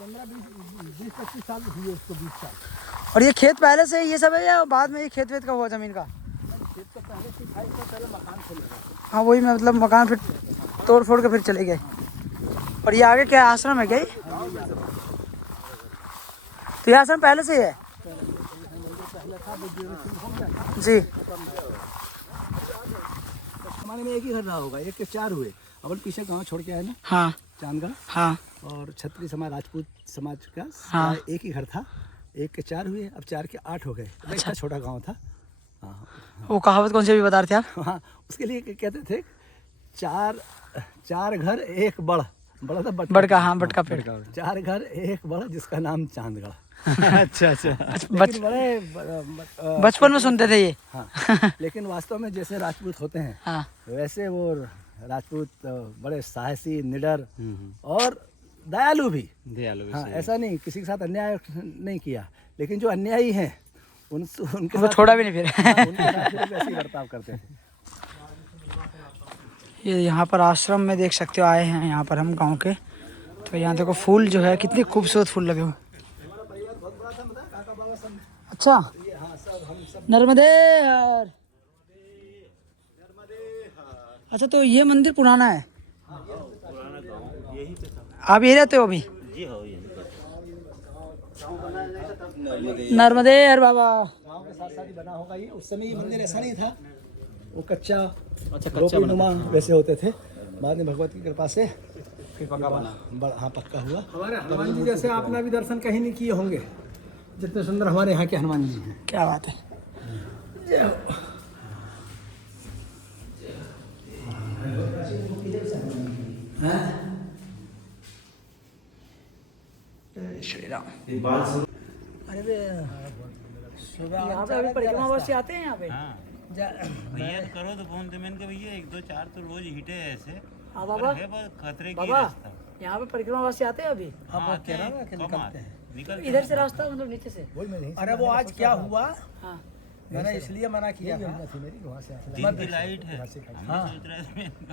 15-20-25 साल हुए उसको, 20 साल। और ये खेत पहले से ये सब है या बाद में ये खेत वेत का हुआ जमीन का? खेत तो पहले से था, इसका पहले मकान खोले थे। हाँ, वही मैं मतलब मकान फिर तोड़ फोड़ के फिर चले गए। और ये आगे क्या आश्रम है क्या ये? तो ये आश्रम पहले से ही है जी? हमारे में एक ही घर रहा होगा, एक के 4 हुए। अपन पीछे गांव छोड़ के आए ना, हाँ चांदगढ़, हाँ और क्षत्रिय समाज, राजपूत समाज का हाँ। एक ही घर था, एक के 4 हुए, अब 4 के 8 हो गए। अच्छा, छोटा गांव था। हाँ, वो कहावत कौन सी भी बता रहे थे आप? हाँ, उसके लिए कहते थे 4 घर एक बड़ा था बड़का, हाँ, बटका पेड़। 4 घर एक बड़ा, जिसका नाम चांदगढ़। अच्छा अच्छा। लेकिन बड़े बचपन में सुनते थे ये। हाँ, लेकिन वास्तव में जैसे राजपूत होते हैं, हाँ, वैसे वो राजपूत बड़े साहसी, निडर और दयालु भी। दयालु। हाँ, ऐसा नहीं किसी के साथ अन्याय नहीं किया, लेकिन जो अन्यायी हैं उनके वो साथ छोड़ा भी नहीं फिर। उनके साथ भी वैसे ही बर्ताव करते थे। ये यहाँ पर आश्रम में देख सकते हो आए हैं यहाँ पर हम गांव के। तो यहाँ देखो फूल जो है कितने खूबसूरत फूल लगे हुए। अच्छा, नर्मदे हर। अच्छा, तो ये मंदिर पुराना है? आप यही रहते हो अभी? नर्मदे हर बाबा। गाँव के साथ साथ ही बना होगा ये। उस समय ये मंदिर ऐसा नहीं था, वो कच्चा, अच्छा, नुमा वैसे होते थे। बाद में भगवत की कृपा से फिर पक्का बना। हाँ, पक्का हुआ। हमारे हनुमान जी जैसे आपने अभी दर्शन कहीं नहीं किए होंगे, जितने सुंदर हमारे यहाँ के हनुमान जी हैं। क्या बात है। श्री राम। अरे यहाँ पे अभी परिक्रमा वर्ष आते हैं यहाँ पे? भैया करो तो फोन मैंने कहा भैया 1 2 4 तो रोज हिटे है ऐसे। हाँ बाबा, है पर खतरे की बाबा रास्ता। यहाँ पे परिक्रमा वर्ष आते हैं अभी? हाँ, कह रहा है कि निकलते हैं। निकल इधर से रास्ता मतलब नीचे से? अरे वो आज क्या हुआ, हाँ, मैंने इसलिए मना किया था मेरी वहाँ से दिन की लाइट है हाँ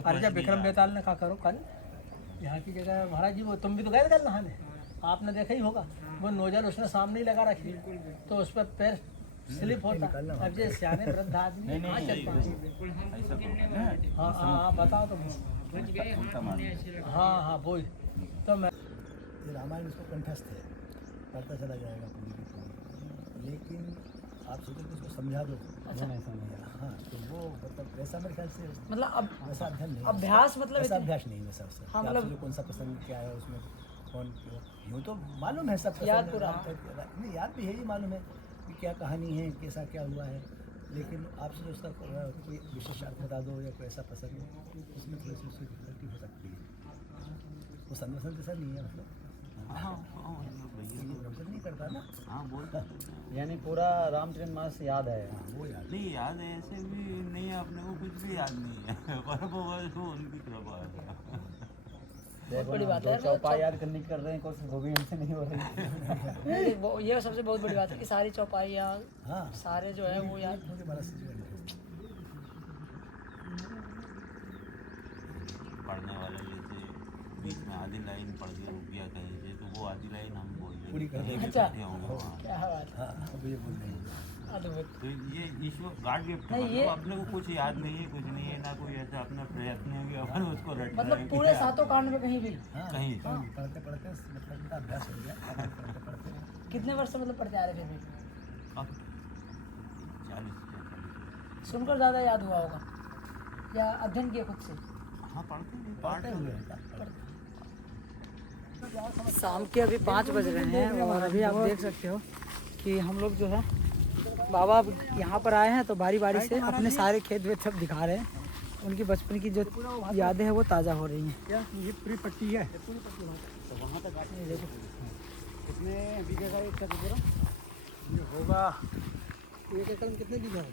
अरे जब विक्रम बेताल ने कहा करो कल यहाँ की जगह महाराज जी वो तुम भी तो गए थे कल नहाने आपने देखा ही होगा वो नोजल उसने सामने ही लगा रखी तो उस पर पैर स्लिप होता अब ये सियाने वृद्ध आदमी कहाँ चल पाए हाँ हाँ बताओ तुम हाँ हाँ वो तो मैं ये रामायण इसको कंठस्थ है पढ़ता चला जाएगा पूरी की पूरी लेकिन आप सोचो कि इसको समझा दो अच्छा नहीं समझा हाँ तो वो मतलब वैसा मेरे ख्याल से मतलब अब वैसा अध्ययन नहीं अभ्यास मतलब वैसा अभ्यास नहीं वैसा उससे हाँ, कि मतलब- आपको कौन सा पसंद क्या है उसमें कौन यूँ तो मालूम है सब याद पसंद पूरा। नहीं याद भी है ही मालूम है कि क्या कहानी है कैसा क्या हुआ है लेकिन आपसे जो उसका कोई विशेष अर्थ बता दो या कोई ऐसा पसंद हो उसमें थोड़ी सी उसकी डिफिकल्टी हो सकती है वो संदर्शन जैसा नहीं है मतलब प्रवचन नहीं करता ना हाँ बोल यानी पूरा रामचरितमानस याद है। वो याद नहीं याद है ऐसे भी नहीं है अपने को कुछ भी याद नहीं है पर वो बस वो उनकी कृपा है बहुत बड़ी बात है चौपाई याद करने की कर रहे हैं कोशिश वो भी हमसे नहीं हो रही। नहीं, वो ये सबसे बहुत बड़ी बात है कि सारी चौपाइयाँ हाँ सारे जो है वो याद मुझे बड़ा सीजन पढ़ने वाला जैसे बीच में आधी लाइन पढ़ के रुक गया कहीं से तो वो आधी लाइन हम बोल देंगे पूरी कर देंगे। अच्छा। बैठे होंगे वहाँ। क्या बात है हाँ अब ये बोल रहे हैं अद्भुत तो ये ईश्वर गॉड गिफ्ट नहीं, है ये- मतलब अपने को कुछ याद नहीं है कुछ नहीं है ना कोई ऐसा अपना प्रयत्न है कि अपन उसको रट मतलब रहे हैं पूरे कि सातों कांड में कहीं भी हाँ कहीं पढ़ते पढ़ते मतलब उनका अभ्यास हो गया पढ़ते पढ़ते कितने वर्ष से मतलब पढ़ते आ रहे फिर भी अब 40 सुनकर ज़्यादा याद हुआ होगा या अध्ययन किए खुद से हाँ पढ़ते हैं पढ़ते पाठ हुए हैं शाम के अभी 5 बज रहे हैं और अभी आप देख सकते हो कि हम लोग जो है बाबा अब यहाँ पर आए हैं तो बारी बारी से अपने सारे खेत वेत सब दिखा रहे हैं उनकी बचपन की जो यादें हैं वो ताज़ा हो रही हैं क्या ये पूरी पट्टी है तो वहाँ तक आके देखो कितने बीघे का एक छत पूरा ये होगा 1 एकड़ में कितने बीघा है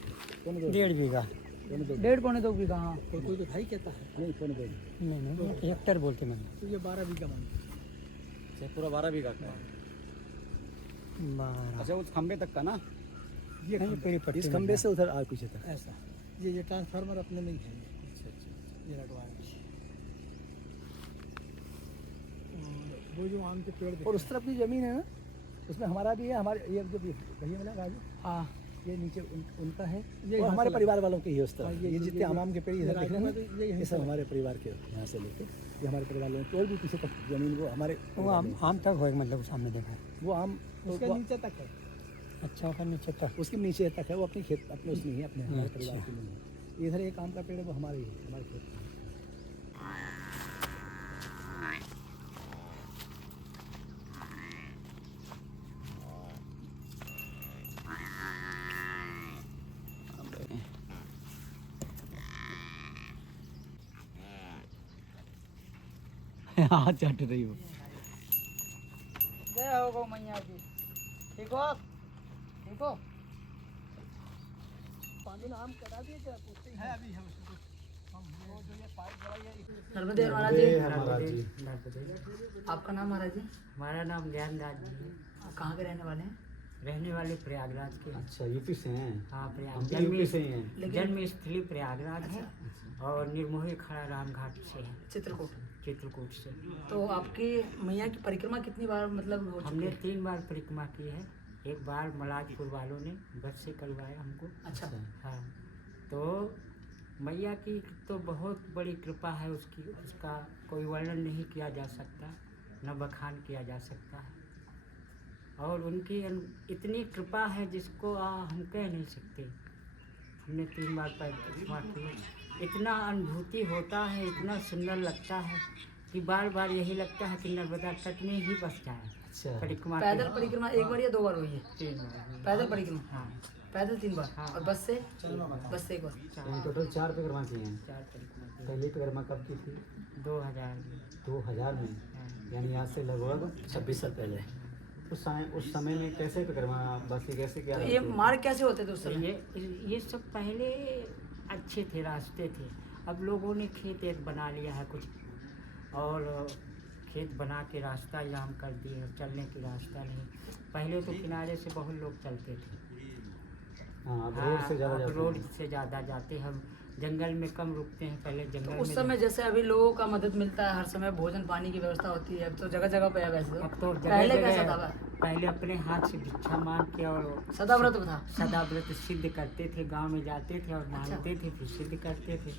1.5 बीघा 1.5-2 बीघा हाँ कोई तो ढाई कहता है नहीं पौने 2 नहीं नहीं हेक्टेयर बोलते मैंने तो ये 12 बीघा मान पूरा 12 बीघा का है। 12 अच्छा उस खंबे तक का ना ये पूरी पट्टी इस खंबे से उधर पीछे तक ऐसा ये ट्रांसफार्मर अपने में ही है अच्छा अच्छा ये रखवाया और वो जो आम के पेड़ और उस तरफ की ज़मीन है ना उसमें हमारा भी है हमारे ये जो भैया मिला राजू हाँ ये नीचे उनका है और हमारे परिवार वालों के ही है उस तरफ ये जितने आम के पेड़ इधर देख रहे हैं ये सब हमारे परिवार के यहाँ से लेके ये हमारे परिवार वालों के और भी पीछे तक जमीन वो हमारे वो आम तक होएगा मतलब सामने देखा है वो आम उसके नीचे तक है अच्छा होगा नीचे तक उसके नीचे तक है वो अपनी खेत अपने उसमें ही है अपने हमारे परिवार के नहीं है इधर एक आम का पेड़ है वो हमारे ही है हमारे खेत में हाँ चट रही हो जय हो गौ मैया की ठीक हो ठीक हो पानी आम करा दिए क्या पूछते हैं अभी हम उसको हम वो जो ये पाइप बड़ा नर्मदे महाराज जी आपका नाम महाराज जी हमारा नाम ज्ञानराज जी है। आप कहाँ के रहने वाले हैं रहने वाले प्रयागराज के हैं। अच्छा यूपी से हैं हाँ प्रयाग हम भी यूपी से ही हैं लेकिन जन्म स्थली प्रयागराज है और निर्मोही खड़ा राम घाट से है, चित्रकूट चित्रकूट से। तो आपकी मैया की परिक्रमा कितनी बार मतलब हो चुकी हमने है 3 बार परिक्रमा की है। एक बार मलाजपुर वालों ने बस से करवाया हमको। अच्छा हाँ तो मैया की तो बहुत बड़ी कृपा है उसकी, उसका कोई वर्णन नहीं किया जा सकता, न बखान किया जा सकता है। और उनकी इतनी कृपा है जिसको हम कह नहीं सकते। हमने 3 बार परिक्रमा की, इतना अनुभूति होता है, इतना सुंदर लगता है कि बार बार यही लगता है कि नर्मदा तट में ही बस जाए। अच्छा परिक्रमा पैदल परिक्रमा 1 बार या 2 बार हुई है? 3 बार। पैदल परिक्रमा हाँ पैदल 3 बार हाँ। और बस से 1 बार। यानी टोटल 4 परिक्रमा की हैं 4 परिक्रमा की। पहली परिक्रमा कब की थी 2000 में। 2000 में हाँ। यानी आज से लगभग 26 साल पहले उस समय में कैसे परिक्रमा बस की कैसे क्या तो ये मार्ग कैसे होते थे उस तो समय? ये सब पहले अच्छे थे, रास्ते थे। अब लोगों ने खेत एक बना लिया है कुछ, और खेत बना के रास्ता जाम कर दिए, चलने की रास्ता नहीं। पहले तो किनारे से बहुत लोग चलते थे। हाँ, अब रोड से ज़्यादा अब जाते रोड हैं। से ज़्यादा जाते हैं हम, जंगल में कम रुकते हैं, पहले जंगल उस में समय जैसे अभी लोगों का मदद मिलता है, हर समय भोजन पानी की व्यवस्था होती है, अब तो जगह जगह पे है वैसे अब तो पहले जगह कैसा जगह था? पहले अपने हाथ से भिक्षा मांग के और सदा व्रत था। सदा व्रत सिद्ध करते थे, गांव में जाते थे और अच्छा। मांगते थे, फिर सिद्ध करते थे,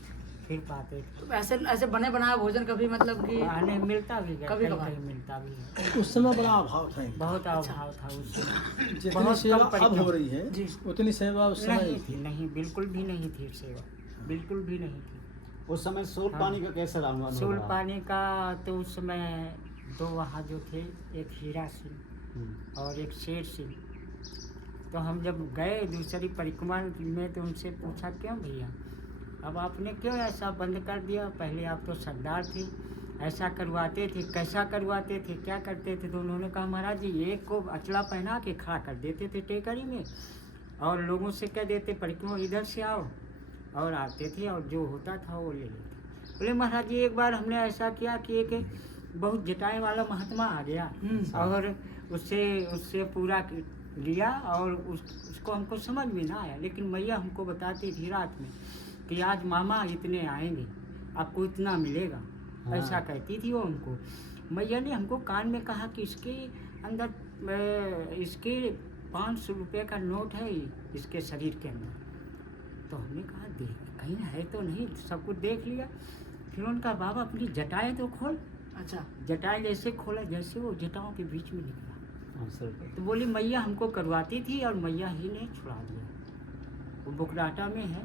फिर पाते थे। तो ऐसे ऐसे बने बनाया भोजन कभी मतलब कि आने मिलता भी गया, कभी कहीं कभार। कहीं मिलता भी है। उस समय बड़ा अभाव था इनका। बहुत अभाव था उस समय, जितनी बहुत सेवा कम अब परिक्रम- हो रही है उतनी सेवा उस समय नहीं थी, नहीं बिल्कुल भी नहीं थी सेवा, बिल्कुल भी नहीं थी। उस समय सोल हाँ। पानी का कैसा रहा? सूल पानी का तो उस समय दो वहाँ जो थे, एक हीरा सिंह और एक शेर सिंह। तो हम जब गए दूसरी परिक्रमा में तो उनसे पूछा, क्यों भैया अब आपने क्यों ऐसा बंद कर दिया? पहले आप तो सरदार थे, ऐसा करवाते थे, कैसा करवाते थे, क्या करते थे? तो उन्होंने कहा, महाराज जी एक को अचला पहना के खड़ा कर देते थे टेकरी में और लोगों से कह देते परिक्रमा इधर से आओ, और आते थे और जो होता था वो ले लेते। बोले महाराज जी एक बार हमने ऐसा किया कि एक बहुत जटाएं वाला महात्मा आ गया और उससे उससे पूरा लिया और उसको हमको समझ में ना आया, लेकिन मैया हमको बताती थी रात में कि आज मामा इतने आएंगे, आपको इतना मिलेगा। ऐसा कहती थी वो हमको। मैया ने हमको कान में कहा कि इसके अंदर इसके 500 रुपये का नोट है इसके शरीर के अंदर। तो हमने कहा देख कहीं है तो नहीं, सब कुछ देख लिया। फिर उनका बाबा अपनी जटाएं तो खोल। अच्छा, जटाएं जैसे खोला जैसे वो जटाओं के बीच में निकला। तो बोली मैया हमको करवाती थी और मैया ही ने छुड़ा दिया। वो बुकराटा में है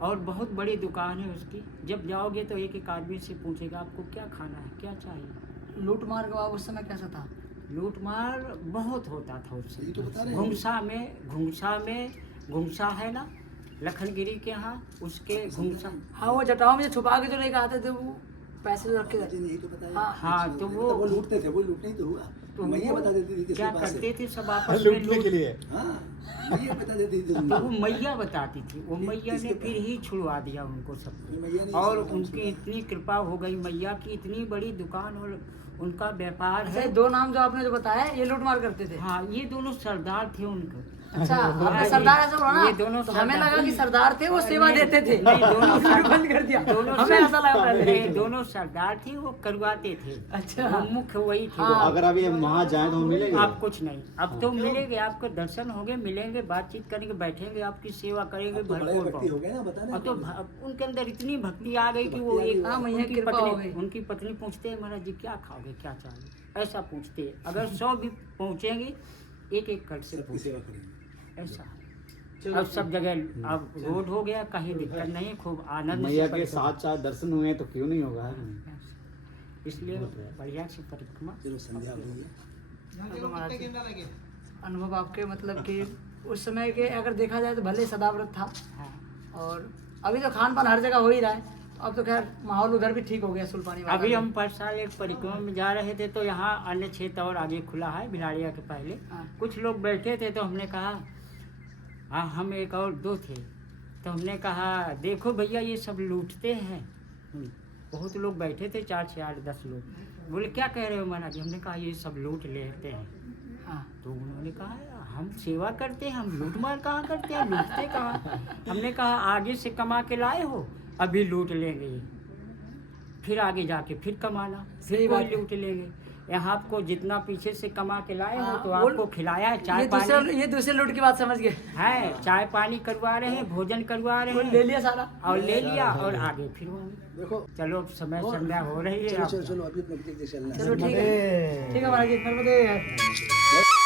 और बहुत बड़ी दुकान है उसकी। जब जाओगे तो एक एक आदमी से पूछेगा आपको क्या खाना है, क्या चाहिए। लूट मार का उस समय कैसा था? लूट मार बहुत होता था उस ये तो बता रहे समय। घुंगसा में घुंगसा है ना लखनगिरी के यहाँ, उसके घुंगसा। हाँ, वो जटाओं में छुपा के जो लेके आते थे वो पैसे जो रखे थे। यही तो बताया। हाँ, हाँ, तो वो लूटते थे, वो लूटने ही तो हुआ। तो मैया वो बता देती थी क्या किसके पास है। करते थे सब आपस में लूट। हाँ, मैया बता देती थी। तो वो मैया बताती थी, वो मैया ने फिर ही छुड़वा दिया उनको सब। मैया ने और सब काम उनकी इतनी कृपा हो गई मैया की, इतनी बड़ी दुकान और उनका व्यापार अच्छा, है। दो नाम जो आपने जो बताया ये लूट मार करते थे। हाँ, ये दोनों सरदार थे उनके। अच्छा, आपने सरदार ऐसा बोला ना, ये दोनों तो हमें सरदार- लगा कि सरदार थे वो सेवा देते थे। नहीं, दोनों उन्होंने बंद कर दिया। दोनों हमें ऐसा लगा पहले। नहीं, दोनों सरदार थे, वो करवाते थे। अच्छा। वो मुख्य वही थे। हाँ। अगर अभी हम वहाँ जाएं तो हम मिलेंगे? आप कुछ नहीं, अब तो मिलेंगे, आपको दर्शन होंगे, मिलेंगे, बातचीत करेंगे, बैठेंगे, आपकी सेवा करेंगे तो बड़े भरपूर व्यक्ति हो गए ना, बता अब तो उनके अंदर इतनी भक्ति आ गई कि वो भक्ति आ एक गई। हाँ, मैया की कृपा हो गई। उनकी पत्नी पूछते हैं महाराज जी क्या खाओगे, क्या चाहिए, ऐसा पूछते हैं। अगर 100 भी पहुँचेंगे एक एक कर से सबकी सेवा करेंगे। ऐसा। अब सब जगह अब रोड हो गया, कहीं दिक्कत नहीं, खूब आनंद मैया से के साथ साथ दर्शन हुए तो क्यों नहीं होगा? इसलिए बढ़िया से परिक्रमा। चलो संध्या हो गई है। चलो महाराज जी, अनुभव आपके मतलब कि उस समय के अगर देखा जाए तो भले सदाव्रत था, हाँ। और अभी तो खान पान हर जगह हो ही रहा है। अब तो खैर माहौल उधर भी ठीक हो गया सुल्पानी वाला। अभी हम पर साल एक परिक्रमा में जा रहे थे तो यहाँ अन्य क्षेत्र और आगे खुला है भिलाड़िया के पहले। हाँ। कुछ लोग बैठे थे तो हमने कहा, हाँ हम एक और दो थे, तो हमने कहा देखो भैया ये सब लूटते हैं। बहुत लोग बैठे थे, 4 से 8 10 लोग। बोले क्या कह रहे हो महाराज? हमने कहा ये सब लूट लेते हैं। हाँ। तो उन्होंने कहा हम सेवा करते हैं, हम लूट मार कहाँ करते हैं, लूटते कहाँ? हमने कहा आगे से कमा के लाए हो, अभी लूट लेंगे, फिर आगे जाके फिर कमाना, सही फिर कोई बात है। लूट लेंगे। यहाँ आपको जितना पीछे से कमा के लाए हो तो वो- आपको खिलाया है, चाय ये दूसरे लूट की बात समझ गए। है, चाय पानी करवा रहे हैं, भोजन करवा रहे वो हैं, ले लिया सारा। और ले लिया और आगे फिर वो। देखो चलो अब समय संध्या हो रही है। चलो चलो चलो अभी अपने जैसे चलना है। चलो ठीक है महाराज जी, नर्मदे।